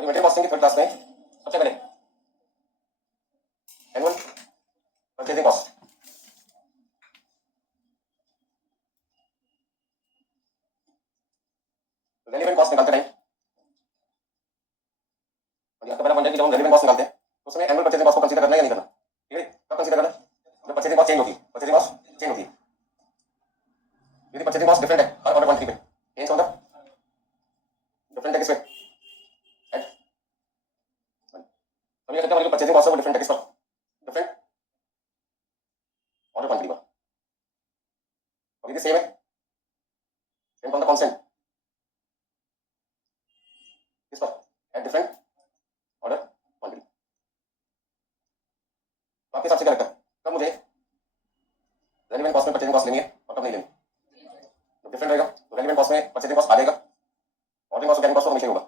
और material costing की third class में सबसे पहले annual purchasing cost, relevant cost निकालते टाइम, और यहाँ का पहला पॉइंट है कि जब हम रेलिवेंट कॉस्ट निकालते हैं तो उसमें एनुअल परचेजिंग कॉस्ट को कंसीडर करना है या नहीं करना, ठीक है? कब कंसीडर करना? जब परचेजिंग कॉस्ट चेंज होती है, परचेजिंग कॉस्ट चेंज होती है, यदि परचेजिंग कॉस्ट डिफरेंट है हर ऑर्डर क्वांटिटी पे, चेंज मतलब डिफरेंट है किस पे, एट तो ये कहते हैं परचेजिंग कॉस्ट है वो डिफरेंट है किस पर, डिफरेंट ऑर्डर क्वांटिटी पर, और यदि सेम है, सेम फ्रॉम द कांस्टेंट किस पर, एट डिफरेंट ऑर्डर क्वांटिटी। तो आपके हिसाब से क्या लगता है कब मुझे रेलिवेंट कॉस्ट में परचेजिंग कॉस्ट लेनी है और कब नहीं लेनी? तो डिफरेंट रहेगा तो रेलिवेंट कॉस्ट में परचेजिंग कॉस्ट आ जाएगा, ऑर्डरिंग कॉस्ट और कैरिंग कॉस्ट तो हमेशा ही होगा,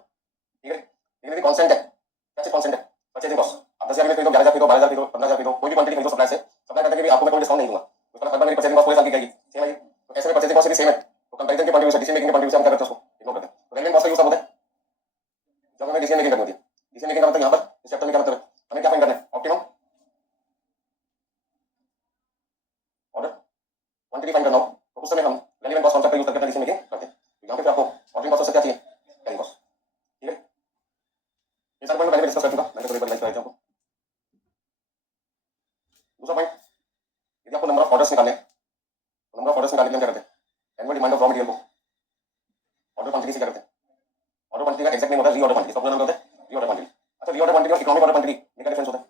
ठीक है? लेकिन यदि कांस्टेंट है, क्या चीज कांस्टेंट है? Purchasing cost. आप 10,000 में खरीदो, 11,000 खरीदो, 12,000 खरीदो, 15,000 खरीदो, कोई भी क्वांटिटी खरीदो सप्लाई से, सप्लाई करके भी आपको मैं कोई डिस्काउंट नहीं दूंगा, उसका हर बार मेरी परचेजिंग कॉस्ट पूरे साल की जाएगी, सेम है। तो ऐसे में परचेजिंग कॉस्ट भी सेम है तो कंपैरिजन के पॉइंट ऑफ व्यू से, डिसीजन मेकिंग के पॉइंट ऑफ व्यू से हम क्या करते हैं, उसको इग्नोर करते हैं। तो रेलिवेंट कॉस्ट का यूज कब होता है? जब हमें डिसीजन मेकिंग करनी होती है। डिसीजन मेकिंग का मतलब यहाँ पर इस चैप्टर में क्या मतलब है, हमें क्या फाइंड करना है, ऑप्टिमम ऑर्डर क्वांटिटी फाइंड करना हो तो उस समय हम रेलिवेंट कॉस्ट कॉन्सेप्ट का यूज करके डिसीजन मेकिंग करते हैं। तो यहाँ पे फिर आपको ऑर्डरिंग कॉस्ट से क्या चाहिए, कैरिंग कॉस्ट, ठीक है? ये सारे पॉइंट मैं डिस्कस कर चुका, मैंने तो एक बार लाइक कराया आपको। दूसरा पॉइंट, यदि आपको नंबर ऑफ ऑर्डर्स निकालने हैं तो नंबर ऑफ ऑर्डर्स निकालने के लिए हम क्या करते हैं, annual demand of raw material को ऑर्डर क्वांटिटी से क्या करते हैं, ऑर्डर क्वांटिटी का एक्जैक्ट नेम होता है रीऑर्डर क्वांटिटी, इसका पूरा नाम होता है रीऑर्डर क्वांटिटी। अच्छा, रीऑर्डर क्वांटिटी और इकोनॉमिक ऑर्डर क्वांटिटी में क्या डिफरेंस होता है?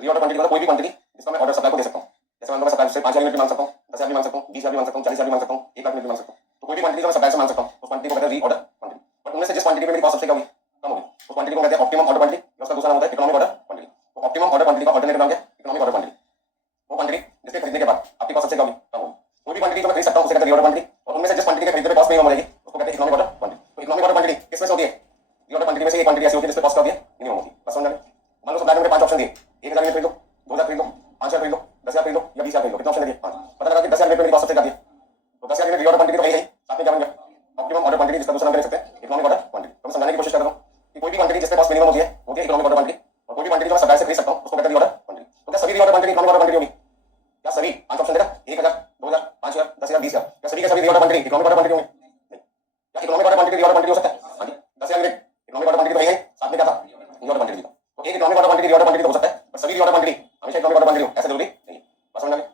रीऑर्डर क्वांटिटी मतलब कोई भी क्वांटिटी जिसका मैं ऑर्डर सप्लाई को दे सकता हूँ, जैसे मैं सप्लाई से 5,000 यूनिट मांग सकता हूँ, 10,000 भी मांग सकता हूँ, 20,000 भी मांग सकता हूँ, 40,000 भी मांग सकता हूँ, 1,00,000 यूनिट मांग सकता हूँ, तो कोई भी क्वांटिटी जो मैं सप्लाई से मांग सकता हूँ उस क्वांटिटी को कहते हैं रीऑर्डर क्वांटिटी। बट उनमें से जिस क्वांटिटी में मेरी कॉस्ट सबसे क्या होगी, कम होगी, उस क्वांटिटी को कहते हैं ऑप्टिमम ऑर्डर क्वांटिटी, उसका दूसरा नाम होता है इकोनॉमिक ऑर्डर क्वांटिटी। तो ऑप्टिमम ऑर्डर क्वांटिटी का ऑल्टरनेटिव नाम क्या है, इकोनॉमिक ऑर्डर क्वांटिटी। वो क्वांटिटी जिसके खरीदने के बाद आपकी कॉस्ट सबसे क्या होगी, कम होगी। कोई भी क्वांटिटी जो मैं खरीद सकता हूँ उसे कहते हैं रीऑर्डर क्वांटिटी, और उनमें से जिस क्वांटिटी के खरीदने में कॉस्ट नहीं मिलेगी उसको कहते हैं इकोनॉमिक ऑर्डर क्वांटिटी। तो इकोनॉमिक ऑर्डर क्वांटिटी किसमें से होती है, रीऑर्डर क्वांटिटी में से एक क्वांटिटी ऐसी होती है जिसमें कॉस्ट क्या होती है, मिनिमम होती है। बस समझ में? मान लो सप्लाई में 5 ऑप्शन दिए, 1,000 यूनिट खरीदो, 2,000 खरीदो, 5,000 खरीदो, 10,000 खरीदो या 20,000 खरीदो, कितने ऑप्शन दिए, 5। पता लगा कि 10,000 यूनिट में मेरी कॉस्ट सबसे क्या है, तो 10,000 यूनिट रीऑर्डर क्वांटिटी तो है ही, साथ में क्या बन गया, ऑप्टिमम ऑर्डर क्वांटिटी, जिसका दूसरा नाम ले सकते हैं इकोनॉमिक ऑर्डर क्वांटिटी। तो मैं समझाने की कोशिश कर रहा हूँ कि कोई भी क्वांटिटी जिसमें कॉस्ट मिनिमम होती है इकोनॉमिक ऑर्डर क्वांटिटी, और कोई भी क्वांटिटी जो मैं सप्लाई से खरीद सकता हूँ उसको कहते हैं रीऑर्डर क्वांटिटी। तो क्या सभी reorder quantity economic order quantity होगी? क्या सभी 5 ऑप्शन देगा, 1,000, 2,000, 5,000, 10,000, 20,000, क्या सभी के सभी reorder quantity economic order quantity होंगे? नहीं। क्या economic order quantity reorder quantity हो सकता है? हाँ जी, 10,000 यूनिट इकोनॉमिक ऑर्डर क्वांटिटी तो है ही, साथ में क्या था, रीऑर्डर क्वांटिटी था। तो एक economic order quantity reorder quantity हो सकता है, बट सभी रीऑर्डर क्वांटिटी हमेशा इकोनॉमिक ऑर्डर क्वांटिटी हो ऐसा जरूरी नहीं है। बस समझ में?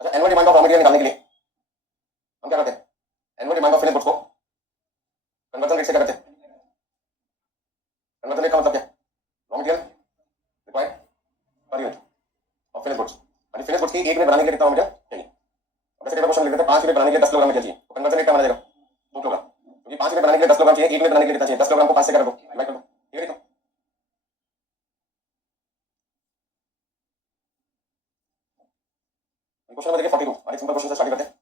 अच्छा, annual demand of raw material निकालने के लिए हम क्या करते हैं, annual demand of finish goods को कन्वर्जन रेट से क्या करते हैं, कन्वर्जन रेट का मतलब क्या है, raw material required per unit of finish goods, यानी फिनिश गुड्स की एक यूनिट बनाने के लिए कितना रॉ मटेरियल चाहिए। अब जैसे क्वेश्चन लिख देते हैं 5 यूनिट बनाने के लिए 10 किलोग्राम चाहिए, तो कन्वर्जन रेट क्या माना जाएगा, 2 किलोग्राम, क्योंकि 5 यूनिट बनाने के लिए 10 किलोग्राम चाहिए, 1 यूनिट बनाने के लिए कितना चाहिए, 10 किलोग्राम को 5 से कर दो, डिवाइड कर दो, ठीक है? क्वेश्चन नंबर देखिए 42, और एक सिंपल क्वेश्चन से स्टार्ट करते हैं।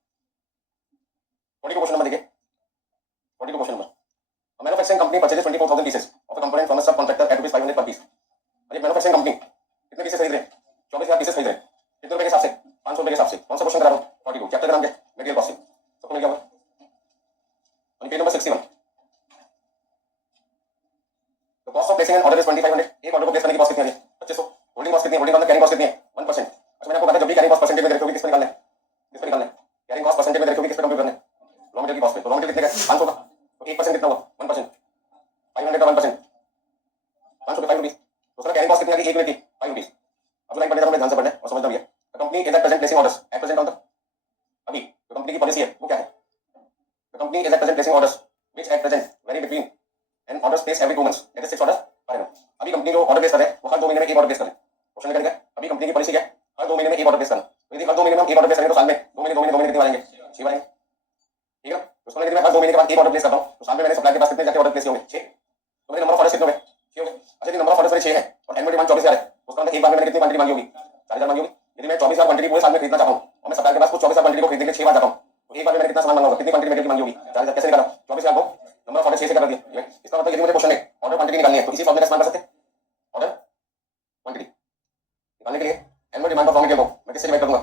42 क्वेश्चन नंबर देखिए, 42 question number, a manufacturing company purchases 24,000 pieces of a component from a subcontractor at ₹500 per piece। और ये मैन्युफैक्चरिंग कंपनी कितने पीसेस खरीद रहे हैं, 24,000 पीसेस खरीद रहे हैं, कितने रुपए के हिसाब से, 500 रुपए के हिसाब से। कौन सा क्वेश्चन करा रहा हूँ, 42, चैप्टर का नाम क्या है, मटेरियल कॉस्टिंग। सबको मिल गया होगा, और पेज नंबर 61, तो cost of placing an order is 2,500। एक ऑर्डर को प्लेस करने की कॉस्ट कितनी है, 2,500। होल्डिंग कॉस्ट कितनी है, होल्डिंग कॉस्ट कैरिंग कॉस्ट कितनी है, 1%। अच्छा, मैंने आपको बताया जब भी कैरिंग कॉस्ट परसेंटेज में दे रखी होगी किस पर निकालना है, किस पर निकालना है, कैरिंग कॉस्ट परसेंटेज में दे रखी होगी किस पर कंप्यूट करना है, रॉ मटेरियल की कॉस्ट पे। तो रॉ मटेरियल कितने का, 500 का, तो 1% कितना हुआ, 1%, 500 का 1%, 500 के 5 रुपीज। दूसरा कैरिंग कॉस्ट कितनी आ गई, 1 यूनिट की 5 रुपीज। अब लाइन पढ़ने का ध्यान से पढ़ना है और समझना भी है। Company is at present placing orders at present on the, अभी जो कंपनी की पॉलिसी है वो क्या है, the company is at present placing orders which at present very between and orders place every 2 months, that is 6 orders per annum. अभी company जो order place कर रहे हैं वो हर 2 महीने में एक ऑर्डर प्लेस कर रहे हैं। क्वेश्चन क्या लिखा है, अभी कंपनी की पॉलिसी क्या है, हर 2 महीने में एक ऑर्डर प्लेस करना। तो यदि हर 2 महीने में हम एक ऑर्डर प्लेस करेंगे तो साल में 2 महीने 2 महीने 2 महीने कितने मारेंगे, 6 मारेंगे, ठीक है? तो उसमें यदि मैं हर 2 महीने के बाद एक ऑर्डर प्लेस करता हूं तो साल में मेरे सप्लाई के पास कितने जाके ऑर्डर प्लेस होंगे, 6। तो मेरे नंबर ऑफ ऑर्डर्स कितने होंगे, 6 होंगे। अच्छा, यदि नंबर ऑफ ऑर्डर्स मेरे 6 है और एनुअल डिमांड 24,000 है, उसका मतलब एक बार में मैंने कितनी क्वांटिटी मांगी होगी, 4,000 मांगी होगी। यदि मैं 24,000 क्वांटिटी पूरे साल में खरीदना चाहता हूं और मैं सप्लाई के पास कुछ 24,000 क्वांटिटी को खरीदने के लिए 6 बार जाता हूं, तो एक बार में मैंने कितना सामान मांगा होगा, कितनी क्वांटिटी मेरे की मांगी होगी, 4,000। कैसे निकाला, 24,000 को नंबर ऑफ ऑर्डर 6 से कर दिया। इसका मतलब यदि मुझे क्वेश्चन में ऑर्डर क्वांटिटी निकालनी है तो इसी फॉर्मूले का इस्तेमाल कर सकते हैं। ऑर्डर क्वांटिटी निकालने के लिए annual demand of raw material को मैं किससे डिवाइड करूंगा,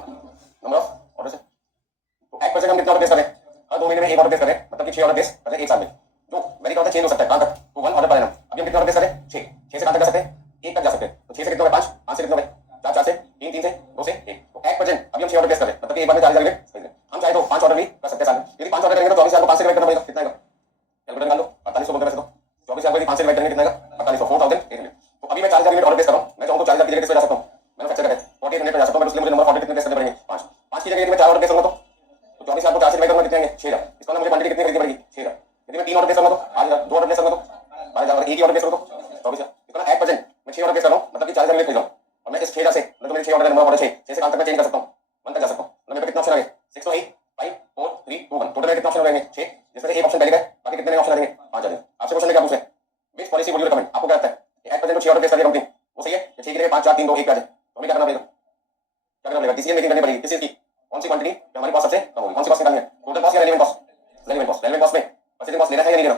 नंबर ऑफ ऑर्डर से। तो 1% हम कितना ऑर्डर प्लेस कर रहे हैं, हर 2 महीने महीने में एक ऑर्डर प्लेस करें, मतलब कि 6 ऑर्डर प्लेस करें एक साल में, जो वेरी का चेंज हो सकता है, कहां तक, तो 1 ऑर्डर पर एनम। अभी हम कितने ऑर्डर प्लेस करें, 6, 6 से कहां तक जा सकते हैं, 1 तक जा सकते हैं। तो 6 से कितने हो गए, 5, 5 से कितने हो गए, 4, 4 से 3, 3 से 2 से 1, तो एट प्रेजेंट अभी हम 6 ऑर्डर प्लेस करें, मतलब कि एक बार में 40,000 यूनिट। हम चाहे तो 5 ऑर्डर भी कर सकते हैं साल में। यदि 5 ऑर्डर करेंगे तो 24,000 को 5 से डिवाइड करना पड़ेगा, कितना आएगा, कैलकुलेटर निकाल लो, 4800 बोलते हैं वैसे तो, 24,000 को 5 से डिवाइड करेंगे कितना आएगा, 4800, 4800। तो अभी मैं 40,000 यूनिट ऑर्डर प्लेस कर रहा हूं, मैं चाहूं तो 40,000 की जगह किस पे जा सकता हूं, मैन्युफैक्चर करके 4800 पे जा सकता हूं, बट उसके लिए मुझे नंबर ऑफ ऑर्डर कितने प्लेस करने पड़ेंगे, 5, 5 की जगह यदि मैं 4 ऑर्डर प्लेस करूंगा तो 24,000 को 4 से डिवाइड करूंगा कितने आएंगे, 6,000। इसका मतलब मुझे क्वांटिटी कितनी खरीदनी पड़ेगी, 6,000। यदि मैं 3 ऑर्डर प्लेस करूंगा तो 8,000, 2 ऑर्डर प्लेस करूंगा तो 12,000, और एक ही ऑर्डर प्लेस करूंगा तो 24,000। इतना एट प्रेजेंट मैं 6 ऑर्डर प्लेस कर रहा हूं, मतलब कि 40,000 यूनिट खरीद रहा हूं, और मैं इस 6,000 से, मतलब मेरे 6 ऑर्डर नंबर ऑफ ऑर्डर 6 से कहां तक मैं चेंज कर सकता हूं, 1 तक जा सकता हूं। मतलब मेरे पे कितना ऑप्शन आ गए, 6 तो 8, 5, 4, 3, 2, 1, टोटल में कितना ऑप्शन हो जाएंगे, 6, जिसमें से एक ऑप्शन पहले गए, बाकी कितने ऑप्शन आ जाएंगे, 5 आ जाएंगे। आपसे क्वेश्चन है क्या पूछे, विच पॉलिसी वुड यू रिकमेंड, आपको क्या लगता है, एट प्रेजेंट 6 ऑर्डर प्लेस कर रही है कंपनी, वो सही है, 6 की जगह 5, 4, 3, 2, 1 आ जाए, तो हमें क्या करना पड़ेगा, क्या करना पड़ेगा, डिसीजन मेकिंग करनी पड़ेगी, किस चीज की, कौन सी क्वांटिटी जो हमारी कॉस्ट सबसे कम होगी, कौन सी कॉस्ट निकालनी है, टोटल कॉस्ट या relevant cost, relevant cost, relevant cost में परचेजिंग कॉस्ट लेना है या नहीं लेना,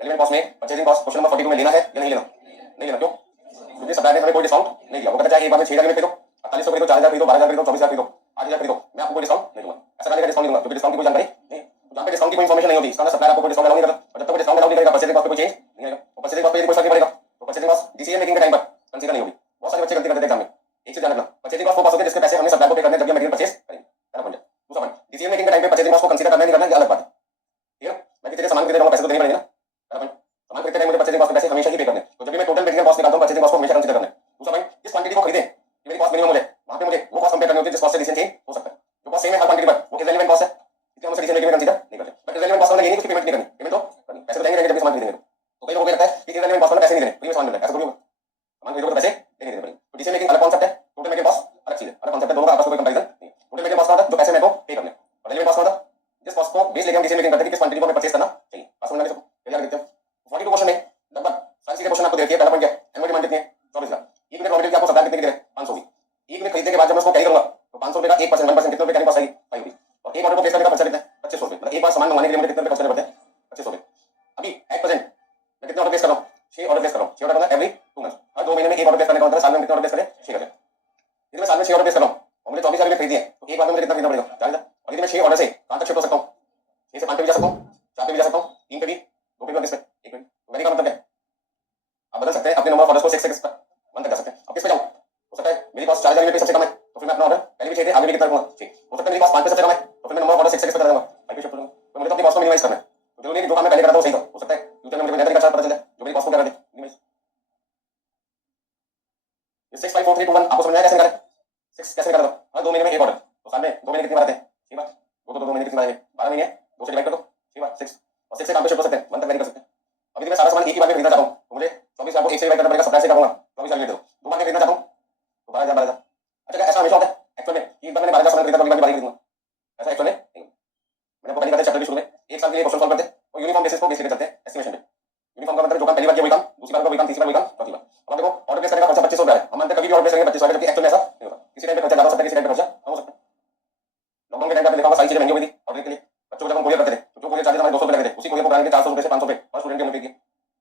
रेलेवेंट कॉस्ट में परचेजिंग कॉस्ट क्वेश्चन नंबर 42 में लेना है या नहीं लेना, नहीं लेना, क्यों, क्योंकि सप्लायर ने हमें कोई डिस्काउंट नहीं दिया, वो कहता है एक बार में 6,000 खरीदो, 4800 खरीदो, 4,000 खरीदो, 12,000 खरीदो, 24,000 खरीदो, 8,000 खरीदो, मैं आपको कोई डिस्काउंट नहीं दूंगा, ऐसा करने का डिस्काउंट नहीं दूंगा, क्योंकि डिस्काउंट की कोई जानकारी नहीं, तो जहां पे डिस्काउंट की कोई इन्फॉर्मेशन नहीं होती, इसका सप्लायर आपको कोई डिस्काउंट अलाउ नहीं करता, और जब तक कोई डिस्काउंट अलाउ नहीं करेगा परचेजिंग कॉस्ट पे कोई चेंज नहीं आएगा, और परचेजिंग कॉस्ट पे कोई फर्क नहीं पड़ेगा, तो परचेजिंग कॉस्ट डिसीजन मेकिंग के टाइम पर कंसीडर नहीं होगी। बहुत सारे बच्चे गलती करते हैं एग्जाम में, एक चीज ध्यान रखना, परचेजिंग कॉस्ट वो कॉस्ट होती है जिसके पैसे हमने सप्लायर को पे करने जब हम मटेरियल परचेज करेंगे, पहला पॉइंट। दूसरा पॉइंट, डिसीजन मेकिंग के टाइम पे परचेजिंग कॉस्ट को कंसीडर करना नहीं करना, ये अलग बात है, ठीक है। मैं किसी सामान खरीद रहा हूं, पैसे तो देने पड़ेंगे ना, पहला पॉइंट। सामान खरीदते टाइम मुझे परचेजिंग कॉस्ट के पैसे हमेशा ही पे करने हैं, तो जब भी मैं टोटल मटेरियल कॉस्ट निकालता हूं परचेजिंग कॉस्ट को हमेशा कंसीडर करना है। दूसरा पॉइंट, किस क्वांटिटी को खरीदें कि मेरी कॉस्ट मिनिमम हो जाए, वहां पे मुझे वो कॉस्ट कंपेयर करनी होती है जिस कॉस्ट से डिसीजन चेंज हो सकता है, जो कॉस्ट सेम है हर क्वांटिटी पर, वो इररिलेवेंट कॉस्ट है, इसलिए हम उसे डिसीजन मेकिंग में कंसीडर नहीं करते। बट इररिलेवेंट कॉस्ट मतलब ये नहीं कि पेमेंट नहीं करनी, पेमेंट तो करनी, पैसे तो देंगे जब भी सामान खरीदेंगे, तो कई लोगों को लगता है कि इररिलेवेंट कॉस्ट मतलब पैसे नहीं देने, फ्री में सामान मिल रहा है, ऐसा थोड़ी होगा, सामान खरीदोगे तो पैसे देने देने पड़ेंगे। तो डिसीजन मेकिंग अलग कॉन्सेप्ट है, टोटल मेकिंग कॉस्ट अलग चीज है, अलग कॉन्सेप्ट है, दोनों का आपस में कोई कंपैरिजन नहीं। टोटल मेकिंग कॉस्ट मतलब जो पैसे मेरे को पे करने, और रिलेवेंट कॉस्ट मतलब जिस कॉस्ट को बेस लेके हम डिसीजन मेकिंग करते हैं कि किस क्वांटिटी को हमें परचेज करना चाहिए। बात समझ में आ गई सबको, चलिए आगे देखते हैं। 42 क्वेश्चन में लगभग सारी चीजें क्वेश्चन आपको दे रखी है। पहला पॉइंट क्या है, एनुअल डिमांड कितनी है, 24,000। एक यूनिट रॉ मटेरियल की आपको सप्लाई कितने की दे रहे हैं, 500 की। एक यूनिट खरीदने के बाद जब मैं उसको कैरी करूंगा तो 500 रुपए का 1%, 1% कितने रुपए कैरी कॉस्ट आएगी, 5 रुपए, और एक ऑर्डर को प्लेस करने का खर्चा कितना है, 2500 रुपए, मतलब एक बार सामान मंगाने के लिए मुझे कितने रुपए खर्च करने पड़ते हैं, 2500 रुपए। अभी एट प्रेजेंट मैं कितने ऑर्डर प्लेस कर रहा हूँ, 6 ऑर्डर प्लेस कर रहा हूँ, 6 ऑर्डर मतलब एवरी 2 मंथ, हर 2 महीने में एक ऑर्डर प्लेस करने का मतलब साल में कितने ऑर्डर प्लेस करें, 6 करें। यदि मैं साल में 6 ऑर्डर प्लेस कर रहा हूँ और मुझे 24,000 यूनिट खरीदी है, तो एक बार में मुझे कितना खरीदना पड़ेगा, 40,000। और यदि मैं 6 ऑर्डर से कहां तक शिफ्ट हो सकता हूँ, 6 से 5 पे भी जा सकता हूँ, 4 पे भी जा सकता हूँ, 3 पे भी, 2 पे भी, और 10 पे, 1 पे। तो मैंने का मतलब क्या है, आप बदल सकते हैं अपने नंबर ऑफ ऑर्डर्स को 6 से 1 तक कर सकते हैं। अब किस पे जाऊं, हो सकता है मेरी कॉस्ट 4,000 यूनिट पे सबसे कम है, तो फिर मैं अपना ऑर्डर पहले भी 6 थे, आगे भी कितना रखूंगा, 6। हो सकता है मेरी कॉस्ट 5 पे सबसे कम है, तो फिर मैं नंबर ऑफ ऑर्डर 6 से किस पे करूंगा, 5 पे शिफ्ट करूंगा। तो मुझे तो अपनी कॉस्ट को मिनिमाइज करना है, तो जरूरी नहीं कि जो काम मैं पहले कर रहा था वो सही था, हो सकता है फ्यूचर में मुझे कोई नया तरीका पता चले जो मेरी कॉस्ट को क्या कर दे, मिनिमाइज। ये 6 5 4 3 2 1 आपको समझ में आया कैसे निकाले, 6 कैसे निकाला, हर 2 महीने में एक ऑर्डर, तो साल में 2 महीने कितनी बार आते हैं, 6 बार, 2 महीने कितनी बार आएंगे, 12 महीने, 2 से डिवाइड कर दो, 6 बार, 6, और 6 से काम पे शिफ्ट हो सकते हैं, 1 तक वैरी कर सकते हैं। अब यदि मैं सारा सामान एक ही बार में खरीदना चाहता हूं तो मुझे 24,000 को 1 से डिवाइड करना पड़ेगा, सप्लाई से करूंगा 24,000 यूनिट दो, 2 बार में खरीदना चाहता हूं तो 12,000 12,000। अच्छा क्या ऐसा हमेशा होता है एक्चुअल में कि एक बार मैंने 12,000 सामान खरीदा तो अगली बार भी 12,000 खरीदूंगा, ऐसा एक्चुअल में नहीं। मैंने आपको पहले बताया चैप्टर के शुरू में, एक साल के लिए क्वेश्चन सॉल्व करते हैं और यूनिफॉर्म बेसिस को बेस लेकर चलते हैं एस्टिमेशन पे। यूनिफॉर्म का मतलब जो काम पहली बार किया वही काम, दूसरी बार का वही काम, तीसरी बार वही काम, चौथी बार। अब आप देखो ऑर्डर प्लेस करने का खर्चा 2500 रुपया है, हम मानते हैं कभी भी ऑर्डर प्लेस करेंगे 2500, जबकि एक्चुअल में ऐसा नहीं होता, किसी टाइम पे खर्चा ज्यादा हो सकता है, किसी टाइम पे खर्चा कम हो सकता है। लॉकडाउन के टाइम पे आपने देखा होगा सारी चीजें महंगी हो गई थी ऑर्डर के लिए, बच्चों को जब हम कोरियर करते थे तो जो कोरियर चार्जेस हमारे 200 रुपए लगते थे, उसी कोरियर को बढ़ाने के 400 रुपए से 500 रुपए और स्टूडेंट के पे किए,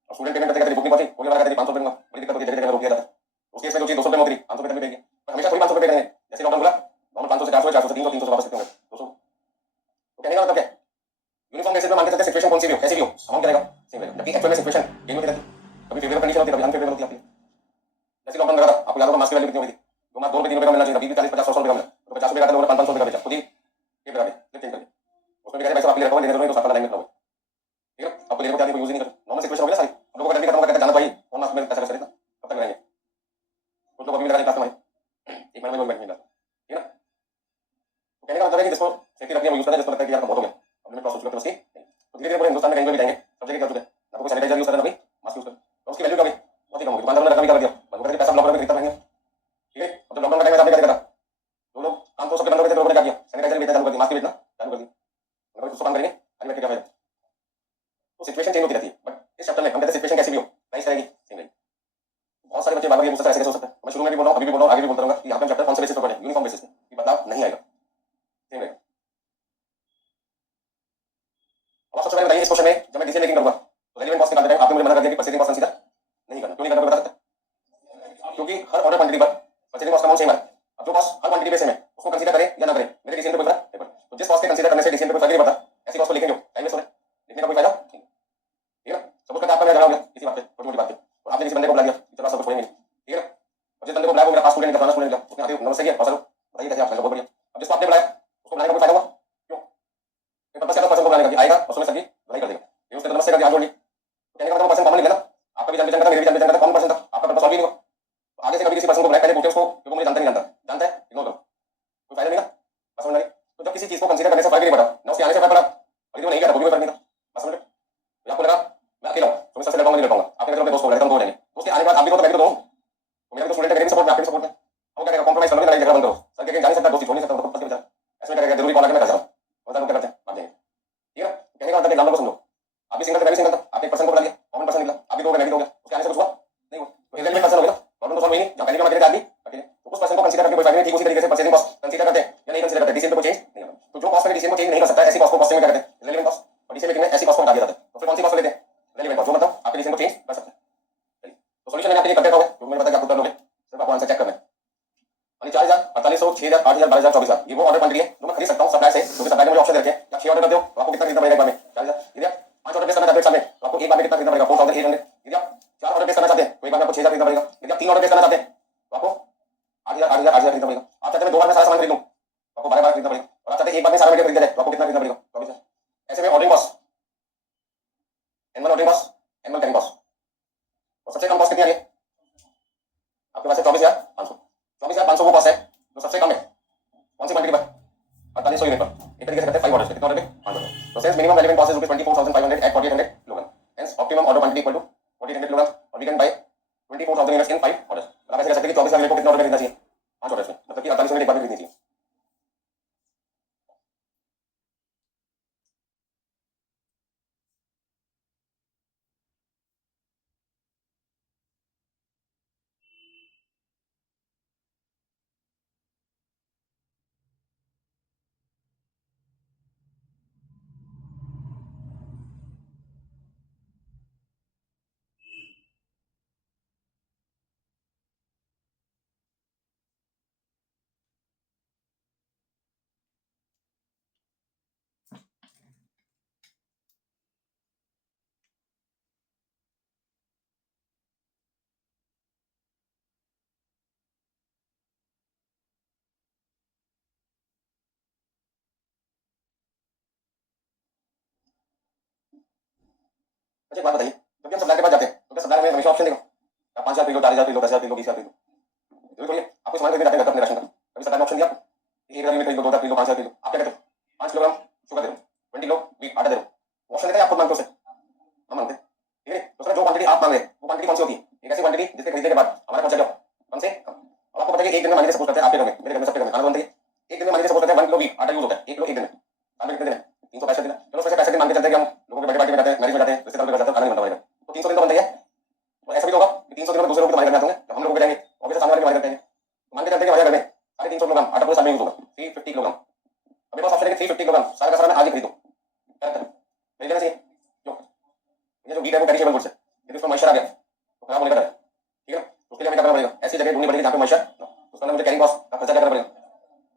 और स्टूडेंट पेमेंट करते करते बुक नहीं पहुंची, कोरियर वाला कहते थे 500 रुपए दूंगा, बड़ी दिक्कत होती है, जगह जगह रोक दिया जाता है। उसके इसमें जो चीज 200 रुपए में होती 500 रुपए तक भी देंगे, पर हमेशा थोड़ी 500 रुपए करेंगे, जैसे लॉकडाउन बोला नॉर्मल 500 से 400, 400 से 300, 300 से वापस कितने होंगे, 200। तो कहने का मतलब क्या है, यूनिफॉर्म बेसिस पे मान के चलते सिचुएशन कौन सी भी हो, कैसी भी हो, अमाउंट क्या रहेगा, सेम रहेगा, जबकि एक्चुअल में सिचुएशन चेंज होती रहती है, कभी फेवरेबल कंडीशन होती है, कभी अनफेवरेबल होती है आपकी। जैसे लॉकडाउन लगा था, आपको याद होगा मास्क की वैल्यू कितनी हुई थी, जो मास्क 2 रुपए 3 रुपए का मिलना चाहिए था, 20 40 50 100 रुपए का मिला, तो 50 रुपए का था, लोगों ने 500 रुपए का बेचा, खुद ही ये बता दे चेंज कर दे, उसमें भी कहते हैं भाई साहब आपके लिए रखो, लेने दो नहीं तो 7 लाइन में रखो, ठीक है। आपको लेने को क्या, कोई यूज ही नहीं करते, नॉर्मल सिचुएशन हो गया सारी, हम लोगों का डर खत्म हो गया, जाना भाई कौन मास्क में पैसा खर्च करेगा, कब तक लगाएंगे, कुछ लोग अभी लगा नहीं क्लास में, एक महीने में बैठ नहीं, ठीक है ना। तो कहने का मतलब है कि जिसको सेफ्टी रखनी है वो यूज करना है, जिसको लगता है कि यार बहुत हो गया अब लिमिट क्रॉस हो चुका है उसकी, तो धीरे धीरे पूरे हिंदुस्तान में कहीं भी जाएंगे सब जगह कर चुके हैं ना, कोई सैनिटाइजर यूज करना, भाई मास्क यूज कर, तो उसकी वैल्यू क्या भाई बहुत ही कम होगी, दुकानदारों ने रकम ही कर दिया, बंद कर दिया, पैसा ब्लॉक करके खरीदता रहेंगे, ठीक है। अब जब लॉकडाउन का टाइम आपने क्या करा, जो लोग काम तो सबके बंद हो गए थे, लोगों ने क्या किया, सैनिटाइजर बेचना चालू कर दिया, मास्क बेचना चालू कर दिया, मतलब कुछ काम करेंगे आगे बैठ के क्या फायदा। तो सिचुएशन चेंज होती रहती है, बट इस चैप्टर में हम कहते हैं सिचुएशन कैसी भी हो प्राइस रहेगी सेम रहेगी। बहुत सारे बच्चे बार बार ये पूछते हैं ऐसे कैसे हो सकता है, मैं शुरू में भी बोल रहा हूँ, अभी भी बोल रहा हूँ, आगे भी बोलता रहूंगा कि यहाँ पे चैप्टर कौन से बेसिस पर पढ़े, यूनिफॉर्म बेसिस पे, ये बदलाव नहीं आएगा, सेम रहेगा। अब सबसे पहले बताइए इस क्वेश्चन में जब मैं डिसीजन मेकिंग करूंगा तो रेलेवेंट कॉस्ट निकालते टाइम आपने मुझे मना कर दिया कि परचेजिंग कॉस्ट कंसीडर नहीं करना, क्यों नहीं करना बता सकते, क्योंकि हर ऑर्डर क्वांटिटी पर परचेजिंग कॉस्ट का अमाउंट सेम है। अब जो कॉस्ट हर क्वांटिटी पे सेम है उसको कंसीडर करें या ना करें, मेरे डिसीजन पे कोई फर्क नहीं पड़ता, तो जिस कॉस्ट के कंसीडर करने से डिसीजन पे कोई फर्क नहीं पड़ता, ऐसी कॉस्ट को लिखेंगे टाइम वेस्ट हो रहा है, लिखने का कोई फायदा नहीं, ठीक है ना। सपोज करके आपका मेरा झगड़ा हो गया किसी बात पे, छोटी मोटी बात पे, और आपने किसी बंदे को बुला दिया, चलो सब कुछ छोड़ेंगे, ठीक है ना। और जिस बंदे को बुलाया वो मेरा पास स्टूडेंट का, पुराना स्टूडेंट का, उसने आते नमस्ते किया, सर बताइए कैसे आप, बहुत बढ़िया। अब जिसको आपने बुलाया उसको बुलाने का कोई फायदा हुआ, क्यों, पर्पस क्या था पर्सन को बुलाने का, आएगा और सुबह सब्जी बुलाई कर देगा, ये उसने नमस्ते करके हाथ जोड़ ली, तो कहने का मतलब पर्सन कॉमन निकला ना, आपका भी जान पहचान का था, मेरे भी जान पहचान का था, कॉमन पर्सन था, आपका पर्पस सॉल्व ही नहीं हुआ। तो आगे से कभी किसी पर्सन को बुलाए पहले पूछे उसको कि वो मुझे जानता नहीं जानता, जानता है इग्नोर करो, कोई फायदा नहीं ना, बस समझ में आई। तो जब किसी चीज को कंसीडर करने से फर्क नहीं पड़ा ना, उसके आने से फर्क पड़ा, और यदि वो नहीं किया तो कोई फर्क नहीं था, बस समझ लो। तो आपको लगा मैं अकेला हूँ तो मैं सबसे लड़ पाऊंगा नहीं लड़ पाऊंगा, आपने अपने दोस्त को बुलाया, हम दो हो जाएंगे, उसके आने के बाद आप भी तो मैं भी तो दो, तो मेरा तो स्टूडेंट है, मेरे भी सपोर्ट में, आपके भी सपोर्ट में, वो क्या करेगा कॉम्प्रोमाइज कर लो, लड़ाई झगड़ा बंद करो, सर कह जा नहीं सकता, दोस्ती छोड़ नहीं सकता, तो बस ऐसे में करेगा जरूरी कॉल आके मैं कर जाऊँ, बता दूं क्या करते हैं आप देंगे, ठीक है। कहने का मतलब एग्जाम्पल को समझो, आप भी सिंगल थे मैं भी सिंगल था, आपने एक पर्सन को बुला लिया, कॉमन पर्सन निकला, आप भी दो हो गए मैं भी दो हो गया, उसके आने से कुछ हुआ नहीं हुआ, तो इवेंट पर्सन हो गया, प्रॉब्लम तो सॉल्व हुई नहीं, जब पहले का अकेले आदमी अकेले, तो उस पर्सन को कंसीडर करके कोई फायदा नहीं, ठीक उसी तरीके से परचेजिंग कॉस्ट कंसीडर करते हैं या नहीं कंसीडर करते, डिसीजन को चेंज नहीं करते, तो जो कॉस्ट में डिसीजन को चेंज नहीं कर सकता ऐसी कॉस्ट को कॉस्टिंग में क्या कहते हैं, रिलेवेंट कॉस्ट, और डिसीजन में ऐसी कॉस्ट को हटा दिया जाता है, तो फिर कौन सी कॉस्ट लेते हैं, रिलेवेंट कॉस्ट, जो मतलब आपके डिसीजन को चेंज कर सकता है। चलिए तो सॉल्यूशन मैंने आपके लिए करते रहोगे, क्योंकि मैंने पता कि आप उत्तर लोगे, सिर्फ आपको आंसर चेक करना है। 40,000, 4800, 6,000, 8,000, 12,000, 24,000, ये वो ऑर्डर क्वांटिटी है जो मैं खरीद सकता हूँ सप्लाई से, क्योंकि सप्लाई ने मुझे ऑप्शन दे रखे हैं कि आप 6 ऑर्डर करते हो तो आपको कितना खरीदना पड़ेगा एक बार में, 40,000, यदि आप 5 ऑर्डर प्लेस करना चाहते हो एक साल में तो आपको एक बार में कितना खरीदना पड़ेगा, 4,800, यदि आप 4 ऑर्डर प्लेस करना चाहते हैं तो एक बार में आपको 6,000 खरीदना पड़ेगा, यदि आप 3 ऑर्डर प्लेस करना चाहते हैं तो आपको 8,000, 8,000, 8,000 खरीदना पड़ेगा। आप चाहते हैं 2 बार में सारा सामान खरीद लूं तो आपको 12 खरीदना पड़ेगा, और आप चाहते हैं एक बार में सारा मटेरियल खरीदा जाए तो आपको कितना खरीदना पड़ेगा, 24,000। ऐसे में ordering cost, N1 ordering cost, N1 carrying cost, और सबसे कम कॉस्ट कितनी आ रही है आपके पास है 24,500, 24,500 वो कॉस्ट है जो सबसे कम है, कौन सी क्वांटिटी पर, 4800 यूनिट पर, एक तरीके से करते हैं 5 ऑर्डर्स कितने ऑर्डर पे 5 ऑर्डर, तो since minimum relevant cost is ₹24,500 at 4,800 kilogram, hence optimum order quantity equal to 4,800 kilogram, और we can buy 24,000 units in 5 orders. आप ऐसे कह सकते हैं कि 24,000 यूनिट को कितने ऑर्डर खरीदना चाहिए, 5 ऑर्डर्स में, मतलब कि 4800 यूनिट एक बार में खरीदनी चाहिए। अच्छा एक बात बताइए, जब भी हम सप्लाई के पास जाते हैं तो क्या सप्लाई में हमेशा ऑप्शन देगा आप 5,000 खरीदो, 4,000 खरीदो, 10,000 खरीदो, 20,000 खरीदो, जरूरी थोड़ी है आपको सामान खरीदने जाते हैं घर पे अपने राशन का, कभी सरकार ने ऑप्शन दिया आपको 1,000 यूनिट खरीदो, 2,000 खरीदो, 5,000 खरीदो, आप क्या कहते हो 5 किलोग्राम शुगर दे दो, 20 किलो वीट आटा दे दो, ऑप्शन देता है, आप खुद मांगते हो उसे, हम मांगते हैं, ठीक है। तो सर जो क्वांटिटी आप मांग रहे हैं वो क्वांटिटी कौन सी होती है, एक ऐसी क्वांटिटी जिसके खरीदने के बाद हमारा खर्चा क्या हो, कम से कम। अब आपको बताइए एक दिन में मान लीजिए सपोज करते हैं आपके घर में, मेरे घर में सबके घर में खाना बनता है, एक दिन में मान लीजिए सपोज करते हैं 1 किलो वीट आटा यूज होता है, 1 किलो एक दिन में, साल में कितने दिन है, 365 दिन है, चलो उसमें से 65 दिन मान के चलते हैं कि हम लोगों के बर्थडे पार्टी में जाते हैं, मैरिज में जाते हैं, रिश्तेदारों के घर जाते हैं, खाना नहीं बनता हमारे घर, तो 300 दिन तो बनता ही है, और ऐसा भी तो होगा कि 300 दिनों में दूसरे लोग हमारे घर में आते होंगे, जब हम लोग जाएंगे ऑब्वियसली सामने वाले के हमारे घर जाएंगे, तो मान के चलते हैं कि हमारे घर में 350 किलोग्राम आटा पूरे साल में यूज होगा, 350 किलोग्राम, अभी पास ऑप्शन है कि 350 किलोग्राम सारा का सारा मैं आज ही खरीदूं, खरीद लेना चाहिए, क्यों, ये जो वीट है वो पेरिशेबल गुड्स है, यदि उसमें मॉइस्चर आ गया तो खराब होने का डर है, ठीक है ना, तो उसके लिए हमें क्या करना पड़ेगा, ऐसी जगह ढूंढनी पड़ेगी जहाँ पे मॉइस्चर ना हो, तो उसका मुझे कैरिंग कॉस्ट का खर्चा क्या करना पड़ेगा,